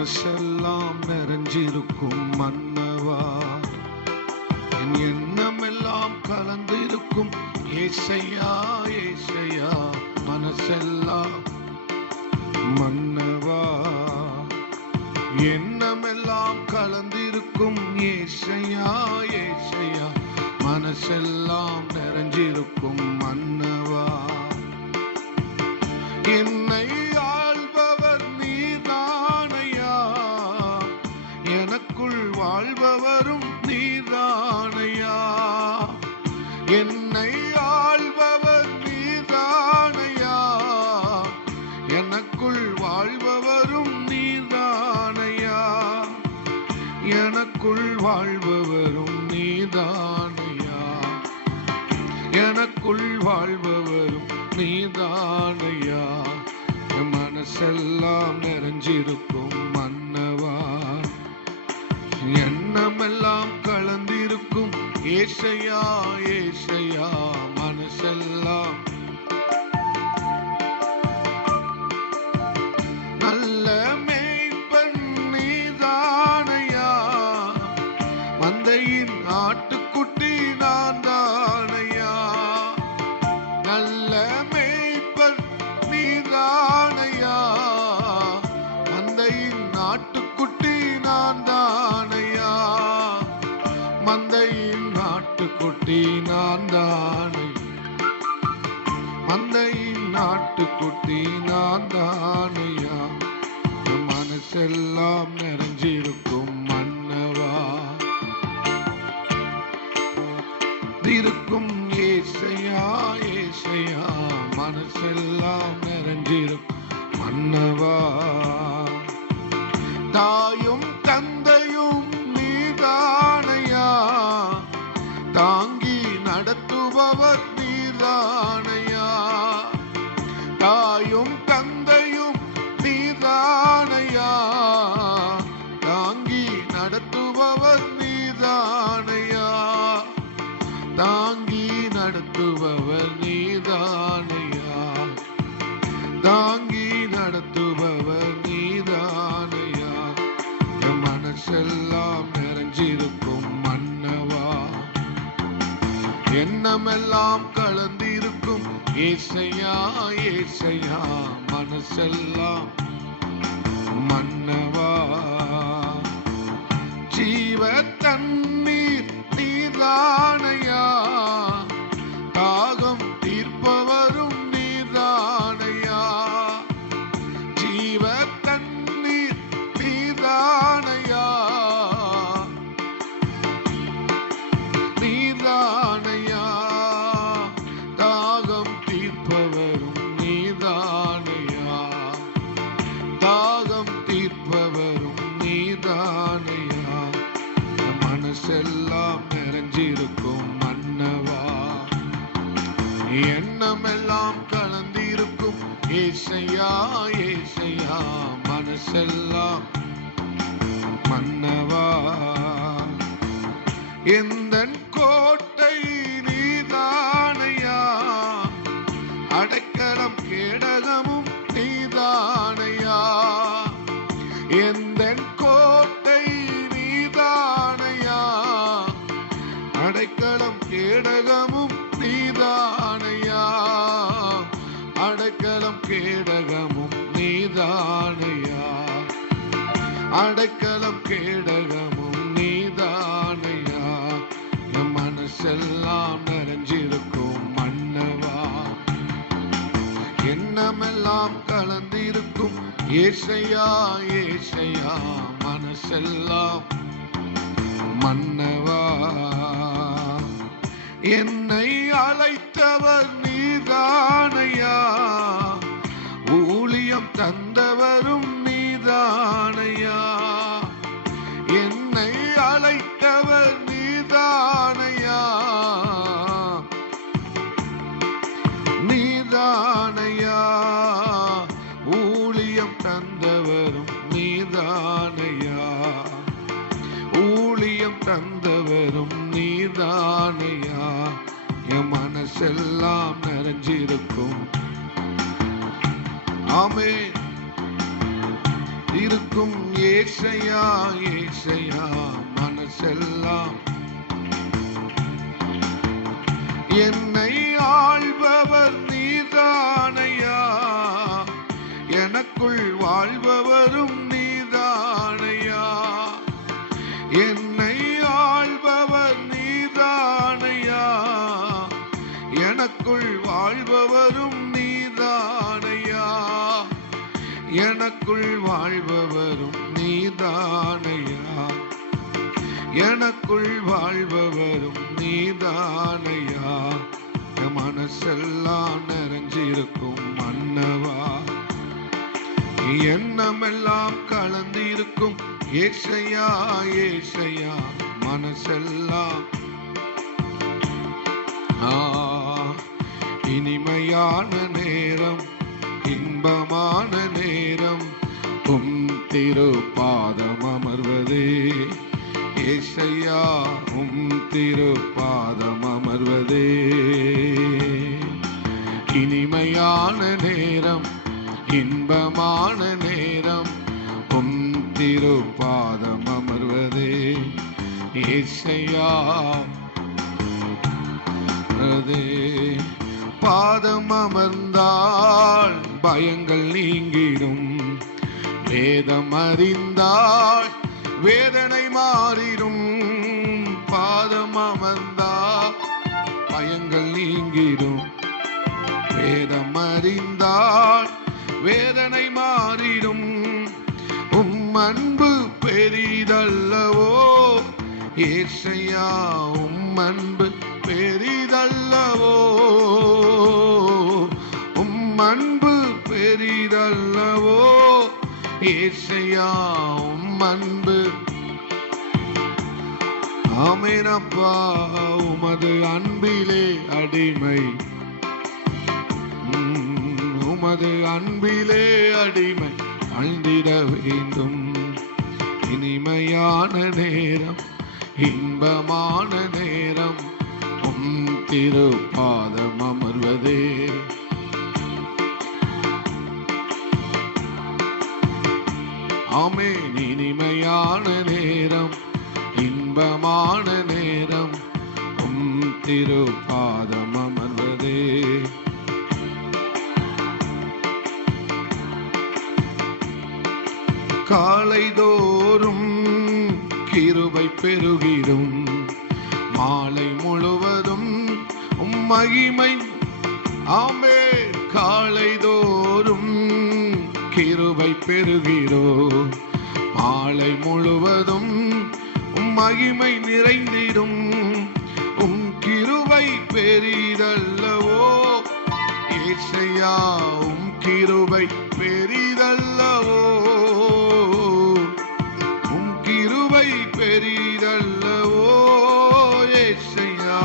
மனசெல்லாம் நிறைஞ்சிருக்கும் மன்னவா, என் எண்ணமெல்லாம் கலந்திருக்கும் ஏசையா ஏசையா. மனசெல்லாம் மன்னவா, எண்ணமெல்லாம் கலந்திருக்கும் ஏசையா ஏசையா. மனசெல்லாம் நிறைஞ்சிருக்கும் மன்னவா, என்னை ஆள்பவர் நீதானையா, எனக்குள் வாழ்பவரும் நீதானையா. என்னை ஆள்பவர் நீதானையா, எனக்குள் வாழ்பவரும் நீதானையா. எனக்குள் வாழ்பவரும் நீதானையா, எனக்குள் வாழ்பவரும் நீதானையா. என் மனசெல்லாம் நிறைஞ்சிருக்கும் மன்னவா, எண்ணமெல்லாம் கலந்திருக்கும் ஏசையா ஏசையா. மனசெல்லாம் நல்ல மேய்ப்பன் நீதானையா, மந்தையின் ஆட்டுக்குட்டி நான் தானையா. நல்ல மேய்ப்பன் நீதானையா, மந்தையின் ஆட்டுக்குட்டி நான் தானையா. மந்தையின் ஆட்டுக்குட்டி நான் தானை, மந்தையின் ஆட்டுக்குட்டி நான் தானையா. மனசெல்லாம் நிறைஞ்சிருக்கும் மன்னவா, இருக்கும் ஏசையா ஏசையா. மனசெல்லாம் நிறைஞ்சிருக்கும் மன்னவா, தாயும் தந்தையும் நீதானையா, தாங்கி நடத்துபவர் நீதானையா. தாயும் தந்தையும் நீதானையா, தாங்கி நடத்துபவர் நீதானையா. தாங்கி நடத்துபவர் நீதானையா, தாங்கி நடத்துபவர் நீதானையா. என் மனசெல்லாம் நிறைஞ்சிருக்கும் மன்னவா, எண்ணமெல்லாம் கலந்திருக்கும் ஏசையா ஏசையா. மனசெல்லாம் மன்னவா, ஜீவ தண்ணீர் நீதானையா, தாகம் தீர்ப்பவரும் நீதானையா. ஜீவ தண்ணீர் நீதானையா, நீதானையா. தாகம் தீர்ப்பவரும் நீதானையா, தாகம் தீர்ப்பவரும் நீதானையா. மனசெல்லாம் நிறைஞ்சிருக்கும் மன்னவா, எண்ணமெல்லாம் கலந்திருக்கும் ஏசையா ஏசையா. மனசெல்லாம் மன்னவா, எந்தன் கோட்டை நீதானையா, அடைக்கலம் கேடகமும் நீதானையா. எந்தன் கோட்டை நீதானையா, அடைக்கலம் கேடகமும் நீதானையா. அடைக்கலம் கேடகமும் நீதானையா, அடைக்கலம் கேடகமும் நீதானையா. என் மனசெல்லாம் நிறைஞ்சிருக்கும் மன்னவா, எண்ணமெல்லாம் கலந்திருக்கும் ஏசையா ஏசையா. மனசெல்லாம் மன்னவா, என்னை அழைத்தவர் நீதானையா, ஊழியம் தந்தவரும் நீதானையா. என்னை அழைத்தவர் நீதானையா, நீதானையா. ஊழியம் தந்தவரும் நீதானையா, ஊழியம் தந்தவரும் நீதானையா. என் மனசெல்லாம் நிறைஞ்சிருக்கும். ஆமென். நிறைந்திருக்கும் ஏசையா ஏசையா மனசெல்லாம் என்னை ஆள்பவர் நீதானையா, எனக்குள் வாழ்பவரும் நீதானையா. என்னை ஆள்பவர் நீதானையா, எனக்குள் வாழ்பவரும் நீதானையா. எனக்குள் வாழ்பவரும் நீதானையா, எனக்குள் வாழ்பவரும் நீதானையா. என் மனசெல்லாம் நிறைஞ்சிருக்கும் மன்னவா, எண்ணமெல்லாம் கலந்திருக்கும் ஏசையா ஏசையா மனசெல்லாம். இனிமையான நேரம் இன்பமான நேரம் உம் திருப்பாதம் அமர்வதே ஏசையா, உம் திருப்பாதம் அமர்வதே. இனிமையான நேரம் இன்பமான நேரம் உம் திருப்பாதம் அமர்வதே ஏசையா. பாதம் அமர்ந்தால் பயங்கள் நீங்கிடும், வேதம் அறிந்தால் வேதனை மாறிடும். பாதம் அமர்ந்தால் பயங்கள் நீங்கிடும், வேதம் அறிந்தால் வேதனை மாறிடும். உம் அன்பு பெரிதல்லவோ ஏசையா, உம் அன்பு பெரிதல்லவோ, உம் அன்பு பெரிதல்லவோ ஏசையா, உம் அன்பு. ஆமெனப்பா, உமது அன்பிலே அடிமை, உமது அன்பிலே அடிமை அழிந்திட வேண்டும். இனிமையான நேரம் இன்பமான நேரம் உம் திருப்பாதம் அமர்வதே. ஆமென். இனிமையான நேரம் இன்பமான நேரம் உம் திருப்பாதம் அமர்வதே. காலைதோறும் கிருபை பெருகிடும், மாலை முழுவதும் உம் மகிமை. ஆமென். காலைதோறும் கிருபை பெருகிறோ, மாலை முழுவதும் உம் மகிமை நிறைந்திடும். உம் கிருபை பெரிதல்லவோ ஏசையா, உம் கிருபை பெரிதல்லவோ, உம் கிருபை பெரிதல்லவோ ஏசையா.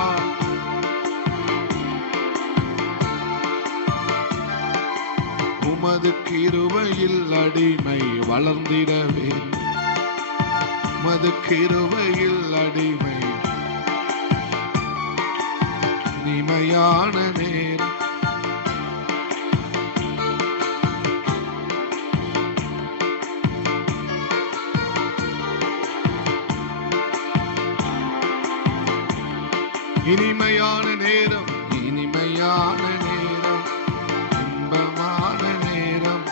உமது கிருபையில் அடிமை வளர்ந்திட வேண்டும், உமது கிருபையில் அடிமை. இனிமையான நேரம் இனிமையான நேரம் இனிமையான நேரம் இன்பமான நேரம்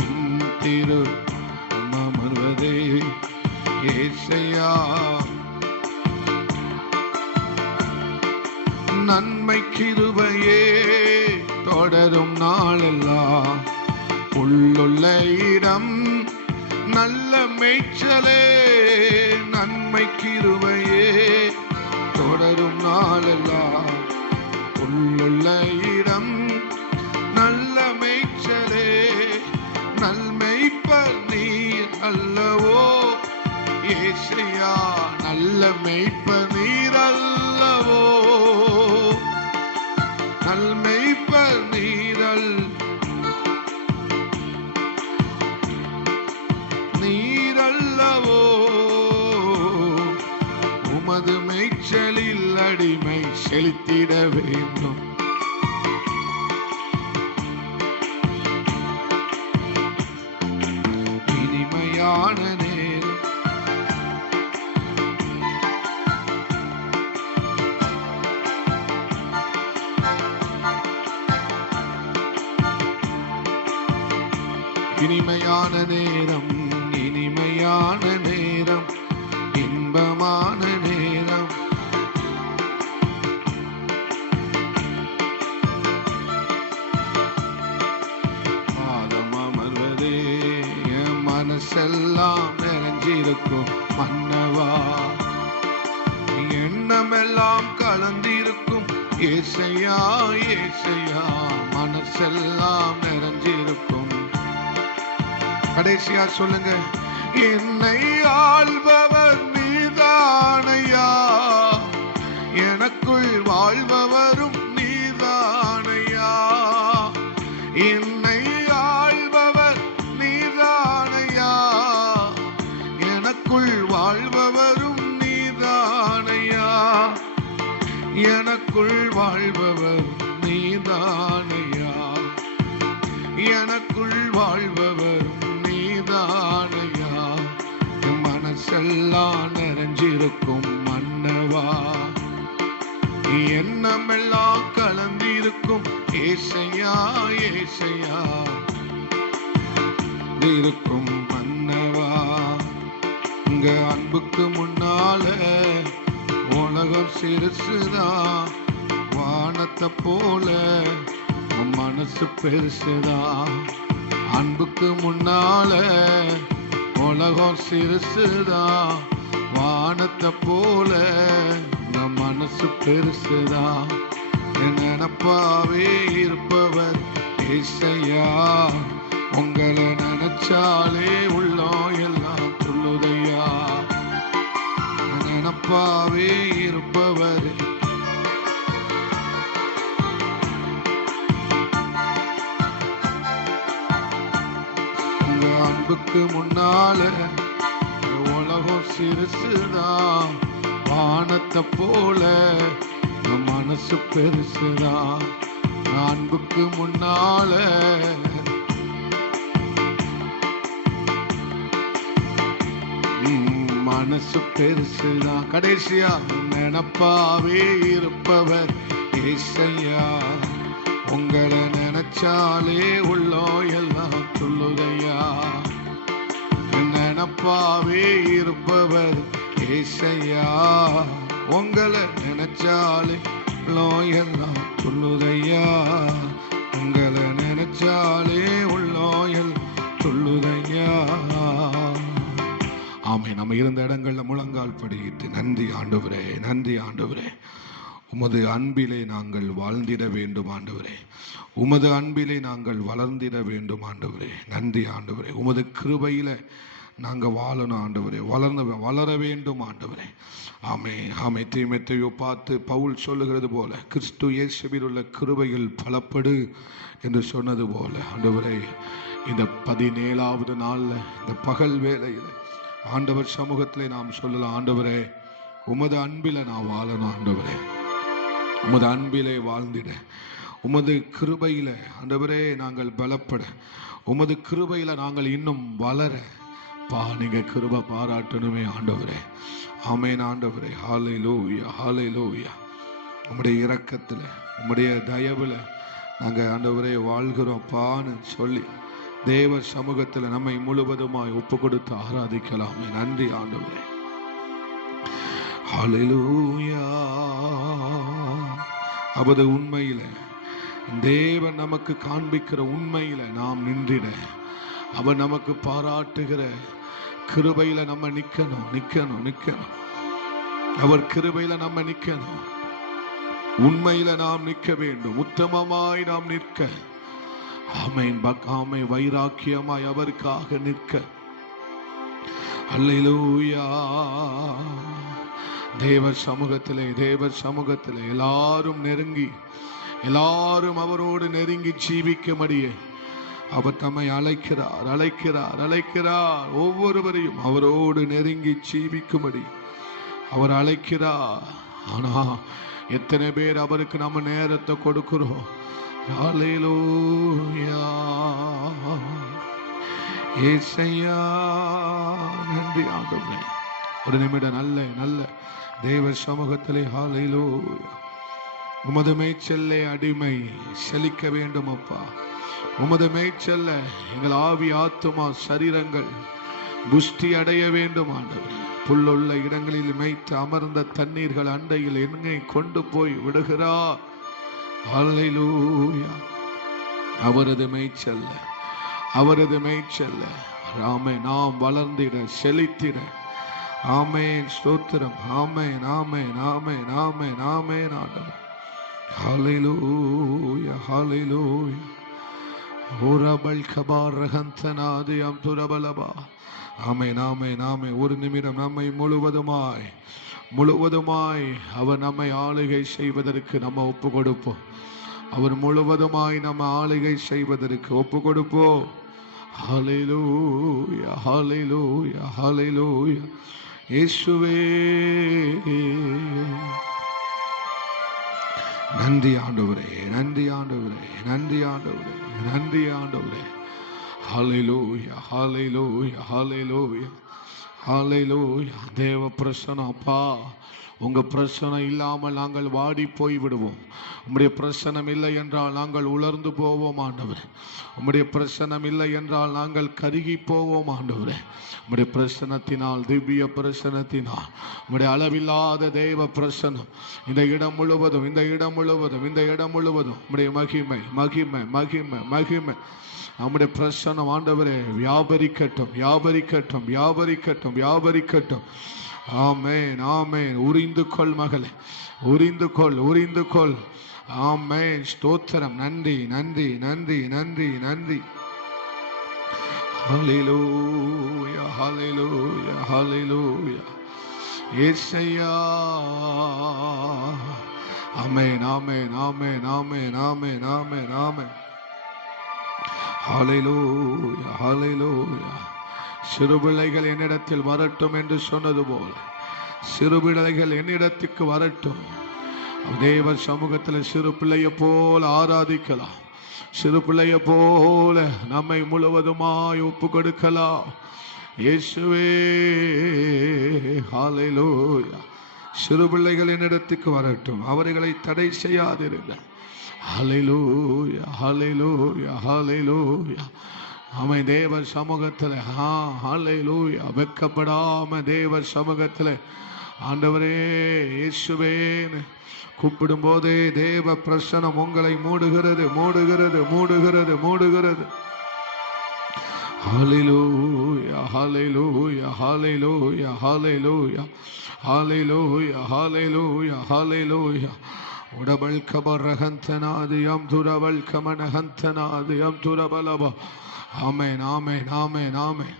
உம் திரு அமர்வதே ஏசையா. நன்மை கிருபையே தொடரும் நாளெல்லாம், உள்ளுள்ள இடம் நல்ல மேய்ச்சலே. நன்மை கிருபையே தொடரும் நாளெல்லாம், உள்ளுள்ள இடம் நல்ல மேய்ச்சலே. நல்மெய்ப்பர் நீர் அல்லவோ ஏசையா, நல்ல மேய்ப்பர் நீர் அல்லவோ, நல்மெய்ப்பர் நீரல் நீரல்லவோ. உமது மேய்ச்சலில் அடிமை செலுத்திட வேண்டும். இனிமை இனிமையான நேரம். இனிமையான நேரம், இனிமையான நேரம், இன்பமான நேரம். பாதம் அமர்வதே என் மனசெல்லாம் நிறைஞ்சிருக்கும் மன்னவா. எண்ணமெல்லாம் கலந்திருக்கும் ஏசையா, ஏசையா, மனசெல்லாம் நிறைஞ்சிருக்கும். கடைசியா சொல்லுங்க, என்னை ஆள்பவர் நீதானையா, எனக்குள் வாழ்பவரும் நீதானையா. என்னை ஆள்பவர் நீதானையா, எனக்குள் வாழ்பவரும் நீதானையா. எனக்குள் வாழ்பவர் நீதானையா, எனக்குள் வாழ்பவரும் நீதானையா. மனசெல்லாம் நிறைஞ்சிருக்கும் மன்னவா, எண்ணமெல்லாம் கலந்திருக்கும் ஏசையா, ஏசையா, இருக்கும் மன்னவா. இங்க அன்புக்கு முன்னால உலகம் சிறுசுதான், வானத்தை போல மனசு பெருசுதான். அன்புக்கு முன்னால உலகம் சிறுசுதான், வானத்தை போல நம் மனசு பெருசுதான். நினப்பாவே இருப்பவர் ஏசையா, உங்களை நினைச்சாலே உள்ளம் எல்லாம் சொல்லுதையா. நினப்பாவே இருப்பவர் அன்புக்கு முன்னால உலகம் சிறுசுதான், வானத்தை போல மனசு பெருசுதான். அன்புக்கு முன்னால மனசு பெருசுதான். கடைசியா நினப்பாவே இருப்பவர் ஏசையா, உங்களை நினைச்சாலே உள்ளம் எல்லாம் சொல்லுதையா. நினப்பாவே இருப்பவர் ஏசையா, உங்களை நினைச்சாலே உள்ளம் எல்லாம் சொல்லுதையா. உங்களை நினைச்சாலே உள்ளம் எல்லாம் சொல்லுதையா. ஆமே. நம்ம இருந்த இடங்கள்ல முழங்கால் படியிட்டு, நன்றி ஆண்டவரே, நன்றி ஆண்டவரே, உமது அன்பிலே நாங்கள் வாழ்ந்திட வேண்டும் ஆண்டவரே, உமது அன்பிலே நாங்கள் வளர்ந்திட வேண்டும் ஆண்டவரே. நன்றி ஆண்டவரே, உமது கிருபையில நாங்கள் வாழணும் ஆண்டவரே, வளர வேண்டும் ஆண்டவரே. ஆமே, ஆமே. தீமோத்தேயுவை பார்த்து பவுல் சொல்லுகிறது போல, கிறிஸ்து இயேசுவில் உள்ள கிருபையில் பலப்படு என்று சொன்னது போல ஆண்டவரே, இந்த 17வது நாள்ல இந்த பகல் வேளையில் ஆண்டவர் சமூகத்திலே நாம் சொல்லலாம், ஆண்டவரே உமது அன்பில நான் வாழணும் ஆண்டவரே, உமது அன்பிலே வாழ்ந்திட, உமது கிருபையில ஆண்டவரே நாங்கள் பலப்பட, உமது கிருபையில நாங்கள் இன்னும் வளர நீங்க கிருபை பாராட்டணுமே ஆண்டவரே. ஆமென் ஆண்டவரே. ஹல்லேலூயா, ஹல்லேலூயா. உம்முடைய இரக்கத்துல, உம்முடைய தயவுல நாங்க ஆண்டவரே வாழ்கிறோம் பான்னு சொல்லி தேவ சமூகத்துல நம்மை முழுவதுமாய் ஒப்பு கொடுத்து ஆராதிக்கலாமே. நன்றி ஆண்டவரே. ஹல்லேலூயா. அவது உண்மையில தேவன் நமக்கு காண்பிக்கிற உண்மையில நாம் நின்றிட, அவர் நமக்கு பாராட்டுகிற கிருபையில நம்ம நிக்கணும், நிக்கணும், நிக்கணும். அவர் கிருபையில நம்ம நிக்கணும், உண்மையில நாம் நிற்க வேண்டும், உத்தமமாய் நாம் நிற்க. ஆமென். ஆமை வைராக்கியமாய் அவருக்காக நிற்க. அல்லேலூயா. தேவ சமூகத்திலே எல்லாரும் நெருங்கி, எல்லாரும் அவரோடு நெருங்கி ஜீவிக்கும்படியே அவர் தம்மை அழைக்கிறார். ஒவ்வொருவரையும் அவரோடு நெருங்கி ஜீவிக்கும்படி அவர் அழைக்கிறார். ஆனா எத்தனை பேர் அவருக்கு நம்ம நேரத்தை கொடுக்கிறோம்? ஹல்லேலூயா. ஏசையா நன்றி ஆண்டவரே. ஒரு நிமிடம் நல்ல நல்ல தேவ சமூகத்திலே ஹல்லேலூயா. உமது மேய்ச்சல்லே அடிமை செழிக்க வேண்டும் அப்பா. உமது மேய்ச்சல்ல எங்கள் ஆவி ஆத்துமா சரீரங்கள் புஷ்டி அடைய வேண்டும் ஆண்டவரே. புல்லுள்ள இடங்களில் மேய்த்து அமர்ந்த தண்ணீர்கள் அண்டையில் என்னை கொண்டு போய் விடுகிறார். ஹல்லேலூயா. அவரது மேய்ச்சல்ல, அவரது மேய்ச்சல்ல ஆமே நாம் வளர்ந்திட செழித்திட. ஆமென் ஸ்தோத்திரம். ஆமென் ஆமென் ஆமென் ஆமென் ஆமென் ஆண்டவரே. ஹல்லேலூயா ஹல்லேலூயா. ஓரபல் கபார் ரஹந்தனாதி அம் துரபலபா. ஆமென் ஆமென் ஆமென். ஒரு நிமிடம் நம்மை முழுவதுமாய் அவர் நம்மை ஆளுகை செய்வதற்கு நம்ம ஒப்பு கொடுப்போம். அவர் முழுவதுமாய் நம்ம ஆளுகை செய்வதற்கு ஒப்பு கொடுப்போம். ஹல்லேலூயா ஹல்லேலூயா ஹல்லேலூயா. இயேசுவே நன்றி ஆண்டவரே, நன்றி ஆண்டவரே, நன்றி ஆண்டவரே, நன்றி ஆண்டவரே. ஹல்லேலூயா ஹல்லேலூயா ஹல்லேலூயா ஹல்லேலூயா. தேவ பிரசன்னம் அப்பா, உங்க பிரசனம் இல்லாமல் நாங்கள் வாடி போய் விடுவோம். உம்முடைய பிரசனம் இல்லை என்றால் நாங்கள் உலர்ந்து போவோம் ஆண்டவரே. உம்முடைய பிரசனம் இல்லை என்றால் நாங்கள் கருகி போவோம் ஆண்டவரே. உம்முடைய பிரசனத்தினால், திவ்ய பிரசனத்தினால், உம்முடைய அளவில்லாத தேவ பிரசனம் இந்த இடம் முழுவதும், இந்த இடம் முழுவதும், இந்த இடம் முழுவதும் உம்முடைய மகிமை மகிமை மகிமை மகிமை. நம்முடைய பிரசன்னம் ஆண்டவரே வியாபரிக்கட்டும் வியாபரிக்கட்டும் வியாபரிக்கட்டும் வியாபரிக்கட்டும். ஆமென் ஆமென். உரிந்து கொள் மகளே, உரிந்து கொள் உரிந்து கொள். ஆமென் ஸ்தோத்திரம். நன்றி நன்றி நன்றி நன்றி நன்றி. ஹல்லேலூயா ஹல்லேலூயா ஹல்லேலூயா. இயேசுயா. ஆமென் ஆமென் ஆமென் ஆமென் ஆமென் ஆமென் ஆமென். ஹல்லேலூயா ஹல்லேலூயா. சிறுபிள்ளைகள் என்னிடத்தில் வரட்டும் என்று சொன்னது போல சிறுபிள்ளைகள் என்னிடத்துக்கு வரட்டும். தேவ சமூகத்தில் சிறு பிள்ளையை போல ஆராதிக்கலாம். சிறு பிள்ளையை போல நம்மை முழுவதுமாய் ஒப்பு கொடுக்கலாம். இயேசுவே ஹல்லேலூயா. சிறு பிள்ளைகள் என்னிடத்துக்கு வரட்டும், அவர்களை தடை செய்யாதிருங்கள். ஹல்லேலூயா ஹல்லேலூயா ஹல்லேலூயா. ஆமை தேவ சமூகத்தில் ஹல்லேலூயா. வெட்கப்படாம தேவ சமூகத்தில் ஆண்டவரே இயேசுவேன்னு கூப்பிடும் போதே தேவ பிரசனம் உங்களை மூடுகிறது மூடுகிறது மூடுகிறது மூடுகிறது. ஹல்லேலூயா ஹல்லேலூயா ஹல்லேலூயா ஹல்லேலூயா ஹல்லேலூயா ஹல்லேலூயா ஹல்லேலூயா. உடபல் கபர் ரஹந்தனாதியம் துரபல் கமனஹந்தனாதியம் துரபலபா. ஆமென் ஆமென் ஆமென் ஆமென்.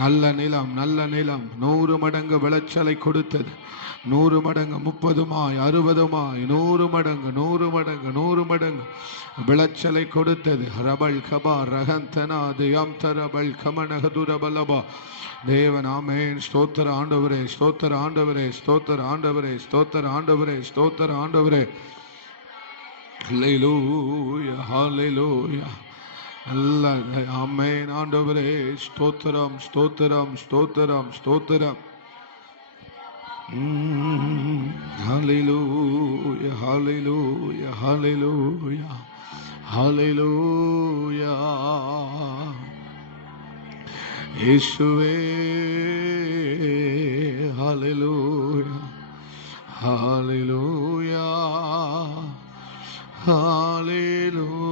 நல்ல நிலம் நல்ல நிலம் 100 மடங்கு விளைச்சலை கொடுத்தது. 100 மடங்கு 30மாய் 60மாய் 100 மடங்கு 100 மடங்கு 100 மடங்கு விளைச்சலை கொடுத்தது. ரபல் கபா ரஹந்தனாதியம் தரபல் கமனஹதுரபலபா. தேவன் ஆமென். ஸ்தோத்திர ஆண்டவரே ஸ்தோத்திர ஆண்டவரே ஸ்தோத்திர ஆண்டவரே ஸ்தோத்திர ஆண்டவரே ஸ்தோத்திர ஆண்டவரே. ஹல்லேலூயா ஹல்லேலூயா. நல்ல ஆமென் ஆண்டவரே. ஸ்தோத்திரம் ஸ்தோத்திரம் ஸ்தோத்திரம் ஸ்தோத்திரம். ஹல்லேலூயா ஹல்லேலூயா ஹல்லேலூயா ஹல்லேலூயா. இயேசுவே ஹல்லேலூயா ஹல்லேலூயா ஹல்லேலூயா.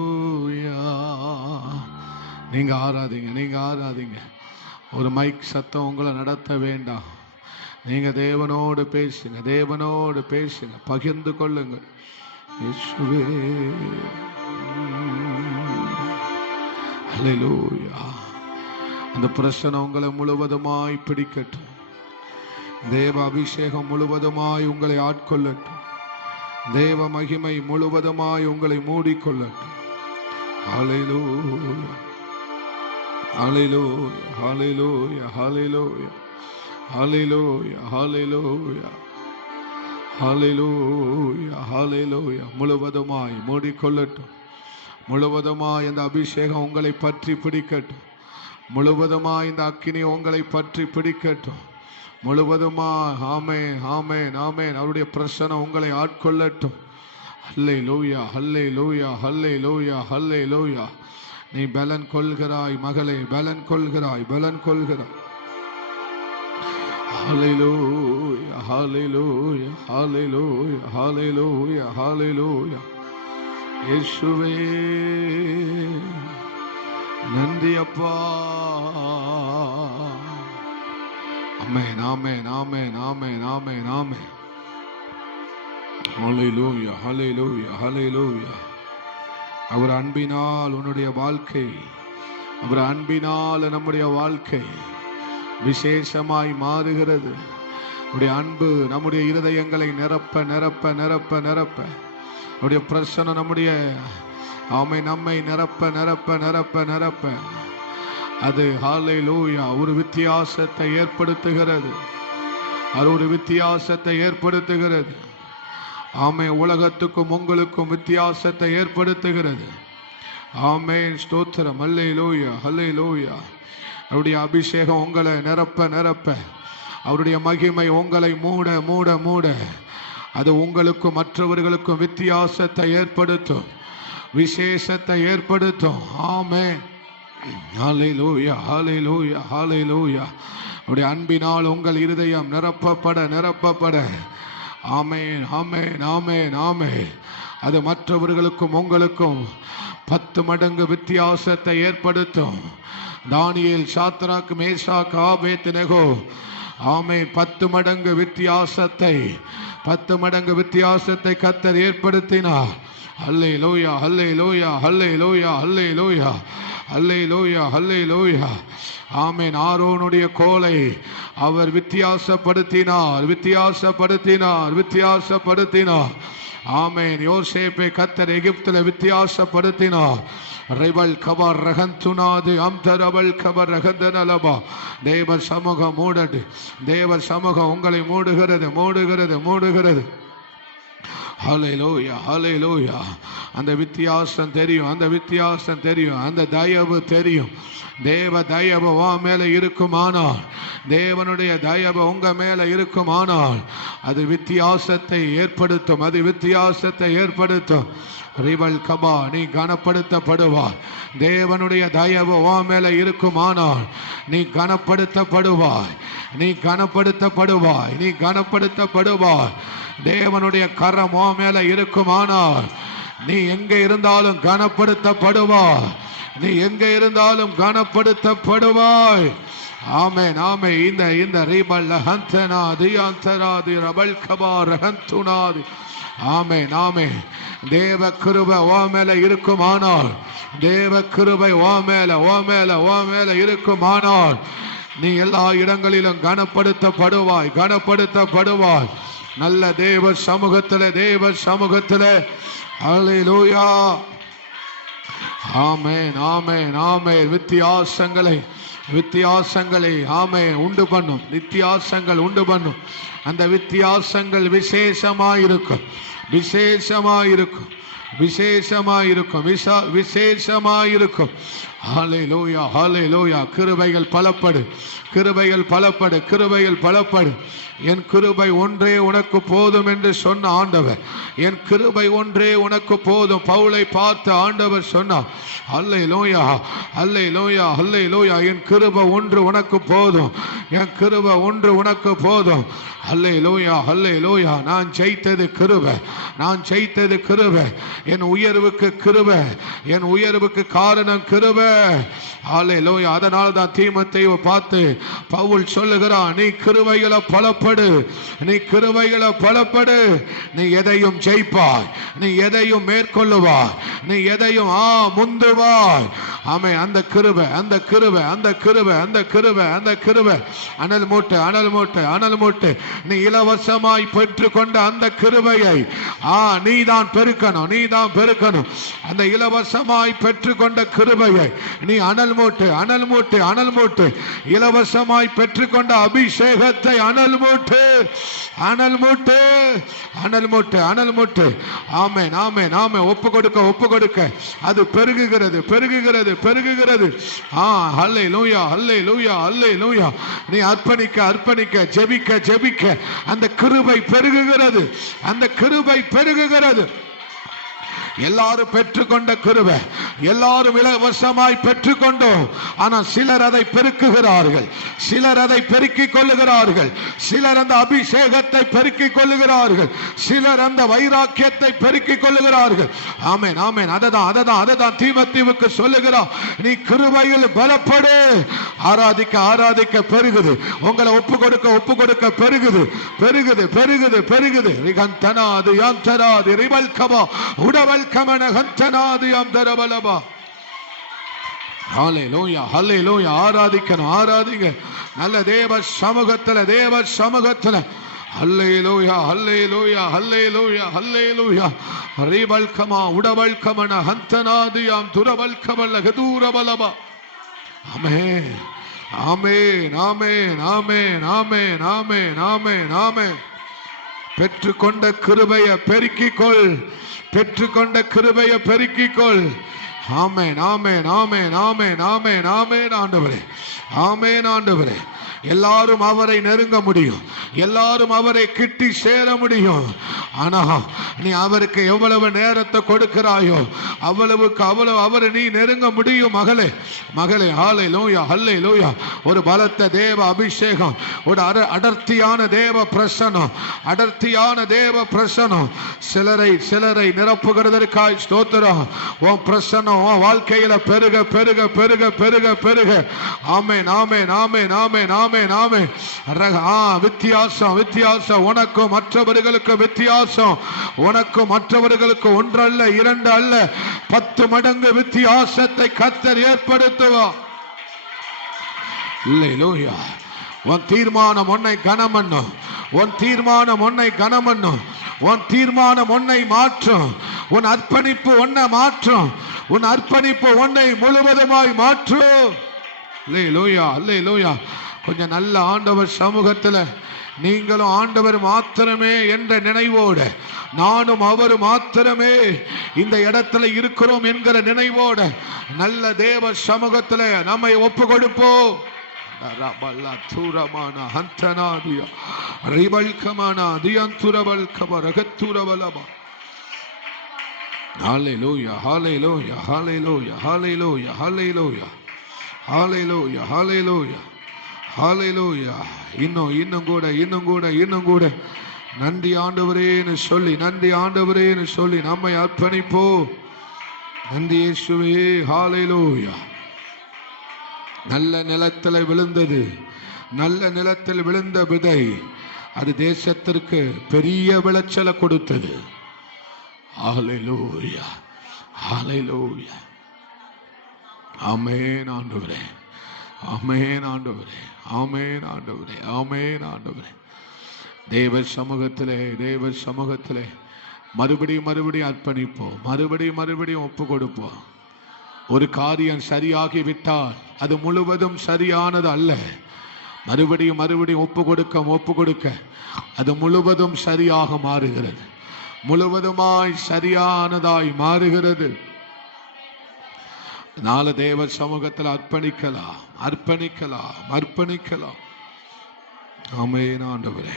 நீங்க ஆராதிங்க, நீங்க ஆராதிங்க. ஒரு மைக் சத்தம் உங்களை நடத்த வேண்டாம். நீங்க தேவனோடு பேசுங்க, தேவனோடு பேசுங்க, பகிர்ந்து கொள்ளுங்க. இயேசுவே ஹல்லேலூயா. அந்த பிரசனம் உங்களை முழுவதுமாய் பிடிக்கட்டும். தேவ அபிஷேகம் முழுவதுமாய் உங்களை ஆட்கொள்ளட்டும். தேவ மகிமை முழுவதுமாய் உங்களை மூடிக்கொள்ளட்டும். ஹல்லேலூயா ஹல்லேலூயா ஹல்லேலூயா ஹல்லேலூயா ஹல்லேலூயா ஹல்லேலூயா ஹல்லேலூயா ஹல்லேலூயா. முழுவதுமாய் மூடிக்கொள்ளட்டும். முழுவதுமாய் அந்த அபிஷேகம் உங்களை பற்றி பிடிக்கட்டும். முழுவதுமாய் இந்த அக்கினி உங்களை பற்றி பிடிக்கட்டும். முழுவதுமா ஆமென் ஆமென் ஆமென். அவருடைய பிரசன்னம் உங்களை ஆட்கொள்ளட்டும். ஹல்லேலூயா ஹல்லேலூயா ஹல்லேலூயா ஹல்லேலூயா. நீ பலன் கொள்கிறாய் மகளே, பலன் கொள்கிறாய், பலன் கொள்கிறாய். ஹல்லேலூயா ஹல்லேலூயா ஹல்லேலூயா ஹல்லேலூயா ஹல்லேலூயா. இயேசுவே நன்றி அப்பா. ஆமென் ஆமென் ஆமென் ஆமென் ஆமென் ஆமென். ஹல்லேலூயா ஹல்லேலூயா ஹல்லேலூயா. அவர் அன்பினால் உன்னுடைய வாழ்க்கை, அவர் அன்பினால் நம்முடைய வாழ்க்கை விசேஷமாய் மாறுகிறது. அவருடைய அன்பு நம்முடைய இருதயங்களை நிரப்ப நிரப்ப நிரப்ப நிரப்ப, அவருடைய பிரசன்னம் நம்முடைய நம்மை நிரப்ப நிரப்ப நிரப்ப நிரப்ப, அது ஹல்லேலூயா ஒரு வித்தியாசத்தை ஏற்படுத்துகிறது. அது ஒரு வித்தியாசத்தை ஏற்படுத்துகிறது. ஆமென். உலகத்துக்கும் உங்களுக்கும் வித்தியாசத்தை ஏற்படுத்துகிறது. ஆமென். ஸ்தோத்திரம். ஹல்லேலூயா ஹல்லேலூயா. அவருடைய அபிஷேகம் உங்களை நிரப்ப நிரப்ப, அவருடைய மகிமை உங்களை மூட மூட மூட, அது உங்களுக்கும் மற்றவர்களுக்கும் வித்தியாசத்தை ஏற்படுத்தும், விசேஷத்தை ஏற்படுத்தும். ஆமென். ஹல்லேலூயா ஹல்லேலூயா ஹல்லேலூயா. அவருடைய அன்பினால் உங்கள் இருதயம் நிரப்பப்பட நிரப்பப்பட, ஆமென் ஆமென் ஆமென் ஆமென், அது மற்றவர்களுக்கும் உங்களுக்கும் 10 மடங்கு வித்தியாசத்தை ஏற்படுத்தும். தானியேல், சாத்ராக், மேஷாக், ஆபேத்நேகோ, ஆமென், 10 மடங்கு வித்தியாசத்தை 10 மடங்கு வித்தியாசத்தை கர்த்தர் ஏற்படுத்தினார். ஹல்லேலூயா ஹல்லேலூயா ஹல்லேலூயா ஹல்லேலூயா ஹல்லேலூயா ஹல்லேலூயா. ஆமென். ஆரோனுடைய கோலை அவர் வித்தியாசப்படுத்தினார் வித்தியாசப்படுத்தினார் வித்தியாசப்படுத்தினார். ஆமென். யோசேப்பை கர்த்தர் எகிப்தில் வித்தியாசப்படுத்தினார். ரிபல் கபர் ரகந்துனாது அம்தரபல் கபர் ரகந்தனலபா. தேவ சமூகம் மூடது, தேவ சமூகம் உங்களை மூடுகிறது மூடுகிறது மூடுகிறது. ஹல்லேலூயா ஹல்லேலூயா. அந்த வித்தியாசம் தெரியும், அந்த வித்தியாசம் தெரியும், அந்த தயவு தெரியும். தேவ தயவு உன் மேல இருக்குமானால், தேவனுடைய தயவு உங்க மேல இருக்குமானால், அது வித்தியாசத்தை ஏற்படுத்தும், அது வித்தியாசத்தை ஏற்படுத்தும். ரிபல் கபா, நீ கனப்படுத்தப்படுவாய். தேவனுடைய தயவு உன் மேல இருக்குமானால் நீ கனப்படுத்தப்படுவாய், நீ கனப்படுத்தப்படுவாய், நீ கனப்படுத்தப்படுவாய். தேவனுடைய கரம் உன் மேல இருக்குமானால் நீ எங்க இருந்தாலும் கனப்படுத்தப்படுவாய், நீ எங்க இருந்தாலும் கனப்படுத்தப்படுவாய். ஆமென் ஆமென். இந்த ரிபல் ஹந்தனாதி அந்தராதி ரபல் கபார் ஹந்துனாதி. ஆமென் ஆமென். தேவ கிருபை உன் மேல இருக்குமானால், தேவ கிருபை உன் மேல உன் மேல உன் மேல இருக்குமானால், நீ எல்லா இடங்களிலும் கனப்படுத்தப்படுவாய் கனப்படுத்தப்படுவாய். நல்ல தேவ சமூகத்திலே, தேவ வித்தியாசத்திலே. ஹல்லேலூயா. ஆமென் ஆமென் ஆமென். வித்தியாசங்களை வித்தியாசங்களை ஆமென் உண்டு பண்ணும், வித்தியாசங்கள் உண்டு பண்ணும். அந்த வித்தியாசங்கள் விசேஷமாயிருக்கும், விசேஷமாயிருக்கும், விசேஷமாயிருக்கும், விசேஷமாயிருக்கும். ஹல்லேலூயா ஹல்லேலூயா. கிருபைகள் பலப்படு, கிருபைகள் பலப்படு, கிருபைகள் பலப்படு. என் கிருபை ஒன்றே உனக்கு போதும் என்று சொன்ன ஆண்டவர், என் கிருபை ஒன்றே உனக்கு போதும். பவுலை பார்த்து ஆண்டவர் சொன்னார், அல்லேலூயா அல்லேலூயா அல்லேலூயா, என் கிருபை ஒன்று உனக்கு போதும், என் கிருபை ஒன்று உனக்கு போதும். அல்லேலூயா அல்லேலூயா. நான் ஜெயித்தது கிருபை, நான் ஜெயித்தது கிருபை. என் உயர்வுக்கு கிருபை, என் உயர்வுக்கு காரணம் கிருபை. அல்லேலூயா. அதனால் தான் தீமோத்தேயுவை பார்த்து பவுல் சொல்லுகிறான், நீ கிருபைகளை பலப்படு, நீ கிருபைகளை பலப்படு. நீ எதையும் ஜெயிப்பாய், நீ எதையும் மேற்கொள்ளுவாய், நீ எதையும் முந்துவாய். ஆமென். அந்த கிருபை, அந்த கிருபை, அந்த கிருபை, அந்த கிருபை, அந்த கிருபை. அனல் மூட்டு, அனல் மூட்டு, அனல் மூட்டு. நீ இலவசமாய் பெற்றுக்கொண்ட அந்த கிருபையை நீதான் பெருக்கணும், நீதான் பெருக்கணும். அந்த இலவசமாய் பெற்றுக்கொண்ட கிருபையை நீ அனல் மூட்டு, அனல் மூட்டு, அனல் மூட்டு. இலவசமாய் பெற்றுக்கொண்ட அபிஷேகத்தை அனல் மூட்டு, அனல் மூட்டு, அனல் மூட்டு, அனல் மூட்டு. ஆமென், ஆமென், ஆமென். ஒப்பு கொடுக்க, ஒப்பு கொடுக்க அது பெருகுகிறது, பெருகுகிறது, பெருகுகிறது. ஹல்லேலூயா, ஹல்லேலூயா, ஹல்லேலூயா. நீ அர்ப்பணிக்க, அர்ப்பணிக்க, ஜெபிக்க, ஜெபிக்க அந்த கிருபை பெருகுகிறது, அந்த கிருபை பெருகுகிறது. எல்லாரும் பெற்றுக்கொண்ட கிருபை, எல்லாரும் இலவசமாய் பெற்றுக்கொண்டோம். ஆனால் சிலர் அதை பெருக்குகிறார்கள், சிலர் அதை பெருக்கிக் கொள்ளுகிறார்கள், சிலர் அந்த அபிஷேகத்தை பெருக்கிக் கொள்ளுகிறார்கள், சிலர் அந்த வைராக்கியத்தை பெருக்கிக் கொள்ளுகிறார்கள். ஆமென், ஆமென். அததான் தீமோத்தேயுவுக்கு சொல்லுகிறார், நீ கிருபையில் பலப்படு. ஆராதிக்க, ஆராதிக்க பெருகுது. உங்களை ஒப்பு கொடுக்க, ஒப்பு கொடுக்க பெருகுது, பெருகுது, பெருகுது, பெருகுது. ரிகந்தனாது யாந்தராது ரிபல்கபா உடவல் கமன ஹந்தனாது யாந்தரபலபா. ஹல்லேலூயா, ஹல்லேலூயா. ஆராதிக்கணும், ஆராதிங்க. நல்ல தேவ சமூகத்துல, தேவ சமூகத்துல. ஹல்லேலூயா, ஹல்லேலூயா, ஹல்லேலூயா, ஹல்லேலூயா. ரிபல்கமா உடவல் கமன ஹந்தனாது யாம் துரவல் கமல கதூரபலபா. ஆமென், ஆமென், ஆமென், ஆமென், ஆமென், ஆமென், ஆமென், ஆமென். பெற்றுக்கொண்ட கிருபையை பெருக்கிக்கொள், பெற்றுக்கொண்ட கிருபையை பெருக்கிக்கொள். ஆமென், ஆமென், ஆமென், ஆமென், ஆமென், ஆமென். ஆண்டவரே, ஆமென். ஆண்டவரே, எல்லாரும் அவரை நெருங்க முடியும், எல்லாரும் அவரை கிட்டி சேர முடியும். ஆனா நீ அவருக்கு எவ்வளவு நேரத்தை கொடுக்கிறாயோ அவ்வளவுக்கு அவ்வளவு அவரை நீ நெருங்க முடியும். மகளே, மகளே, ஹல்லேலூயா, ஹல்லேலூயா. ஒரு பலத்த தேவ அபிஷேகம், ஒரு அடர்த்தியான தேவ பிரசன்னம், அடர்த்தியான தேவ பிரசன்னம் சிலரை நிரப்புகிறதற்காய் ஸ்தோத்திரம். உன் பிரசன்னம் உன் வாழ்க்கையில பெருக, பெருக, பெருக, பெருக, பெருக. ஆமென், ஆமென், ஆமென், ஆமென், ஆமென், ஆமென். வித்தியாசம், வித்தியாசம். உனக்கும் மற்றவர்களுக்கு வித்தியாசம். உனக்கும் மற்றவர்களுக்கு ஒன்றல்ல, இரண்டு அல்ல, 10 மடங்கு வித்தியாசத்தை கர்த்தர் ஏற்படுத்துவார். அல்லேலூயா. உன் தீர்மானம் உன்னை கனமண்ணும், உன் தீர்மானம் உன்னை கனமண்ணும், உன் தீர்மானம் உன்னை மாற்றும், உன் அர்ப்பணிப்பு உன்னை மாற்றும், உன் அர்ப்பணிப்பு உன்னை முழுவதுமாய் மாற்றும். அல்லேலூயா, அல்லேலூயா. கொஞ்சம் நல்ல ஆண்டவர் சமூகத்துல நீங்களும் ஆண்டவர் மாத்திரமே என்ற நினைவோட, நானும் அவர் மாத்திரமே இந்த இடத்துல இருக்கிறோம் என்கிற நினைவோட நல்ல தேவ சமூகத்துல நம்மை ஒப்பு கொடுப்போம். ஹல்லேலூயா, ஹல்லேலூயா, ஹல்லேலூயா, ஹல்லேலூயா, ஹல்லேலூயா, ஹல்லேலூயா, ஹல்லேலூயா, ஹல்லேலூயா. இன்னும் கூட நன்றி ஆண்டவரேன்னு சொல்லி, நன்றி ஆண்டவரேன்னு சொல்லி நம்மை அர்ப்பணிப்போம். நன்றி இயேசுவே. ஹல்லேலூயா. நல்ல நிலத்தில் விழுந்தது, நல்ல நிலத்தில் விழுந்த விதை அது தேசத்திற்கு பெரிய விளைச்சலை கொடுத்தது. ஹல்லேலூயா, ஹல்லேலூயா. ஆமென் ஆண்டவரே, ஆமென் ஆண்டவரே, ஆமென் ஆண்டவரே, ஆமென் ஆண்டவரே. தேவ சமூகத்திலே, தேவ சமூகத்திலே மறுபடியும் அர்ப்பணிப்போம், மறுபடியும் ஒப்பு கொடுப்போம். ஒரு காரியம் சரியாகி விட்டால் அது முழுவதும் சரியானது அல்ல. மறுபடியும் ஒப்பு கொடுக்க அது முழுவதும் சரியாக மாறுகிறது, முழுவதுமாய் சரியானதாய் மாறுகிறது. நாள தேவ சமூகத்தில் அர்ப்பணிக்கலாம், அர்ப்பணிக்கலாம், அர்ப்பணிக்கலாம். ஆமென் ஆண்டவரே,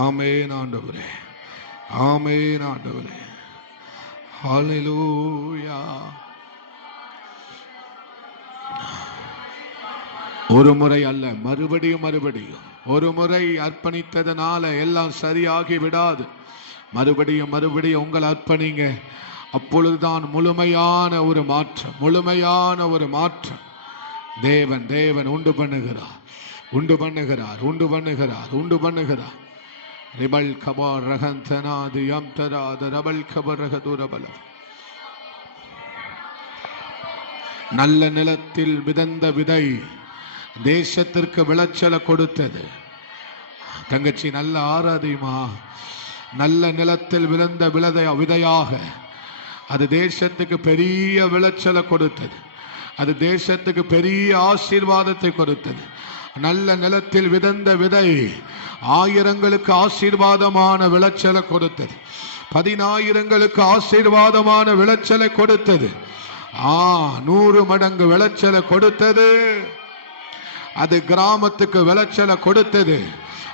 ஆமென் ஆண்டவரே, ஆமென் ஆண்டவரே. ஹல்லேலூயா. ஒரு முறை அல்ல, மறுபடியும் ஒரு முறை அர்ப்பணித்ததனால எல்லாம் சரியாகி விடாது. மறுபடியும் உங்கள் அர்ப்பணிங்க. அப்பொழுதுதான் முழுமையான ஒரு மாற்றம், முழுமையான ஒரு மாற்றம் தேவன் உண்டு பண்ணுகிறார், உண்டு பண்ணுகிறார், உண்டு பண்ணுகிறார், உண்டு பண்ணுகிறார். ரிபல் கபர் ரகந்தனாது யம் தராத ரபல் கபர் ரகதுரபல. நல்ல நிலத்தில் மிதந்த விதை தேசத்திற்கு விளைச்சலை கொடுத்தது. தங்கச்சி நல்ல ஆராதிமா. நல்ல நிலத்தில் விழுந்த விதையாக அது தேசத்துக்கு பெரிய விளைச்சலை கொடுத்தது. அது தேசத்துக்கு பெரிய ஆசீர்வாதத்தை கொடுத்தது. நல்ல நிலத்தில் விதந்த விதை ஆயிரங்களுக்கு ஆசீர்வாதமான விளைச்சலை கொடுத்தது. 10,000ங்களுக்கு ஆசீர்வாதமான விளைச்சலை கொடுத்தது. 100 மடங்கு விளைச்சலை கொடுத்தது. அது கிராமத்துக்கு விளைச்சலை கொடுத்தது.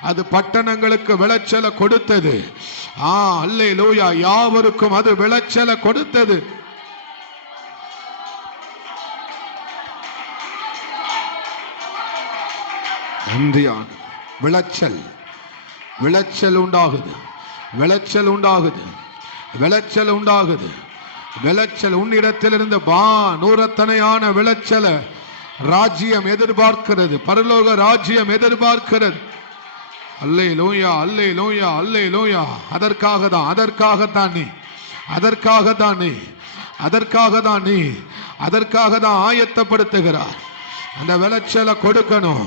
அது பட்டணங்களுக்கு விளைச்சலை கொடுத்தது. அல்லேலூயா, யாவருக்கும் அது விளைச்சலை கொடுத்தது. நன்றியான விளைச்சல் விளைச்சல் உண்டாகுது. விளைச்சல் உண்டாகுது. விளைச்சல் உண்டாகுது. விளைச்சல் உன்னிடத்திலிருந்து நூறத்தனையான விளைச்சலை ராஜ்யம் எதிர்பார்க்கிறது. பரலோக ராஜ்யம் எதிர்பார்க்கிறது. அல்லேலூயா, அல்லேலூயா, அல்லேலூயா. அதற்காக தான் ஆயத்தப்படுத்துகிறார். அந்த விளைச்சலை கொடுக்கணும்.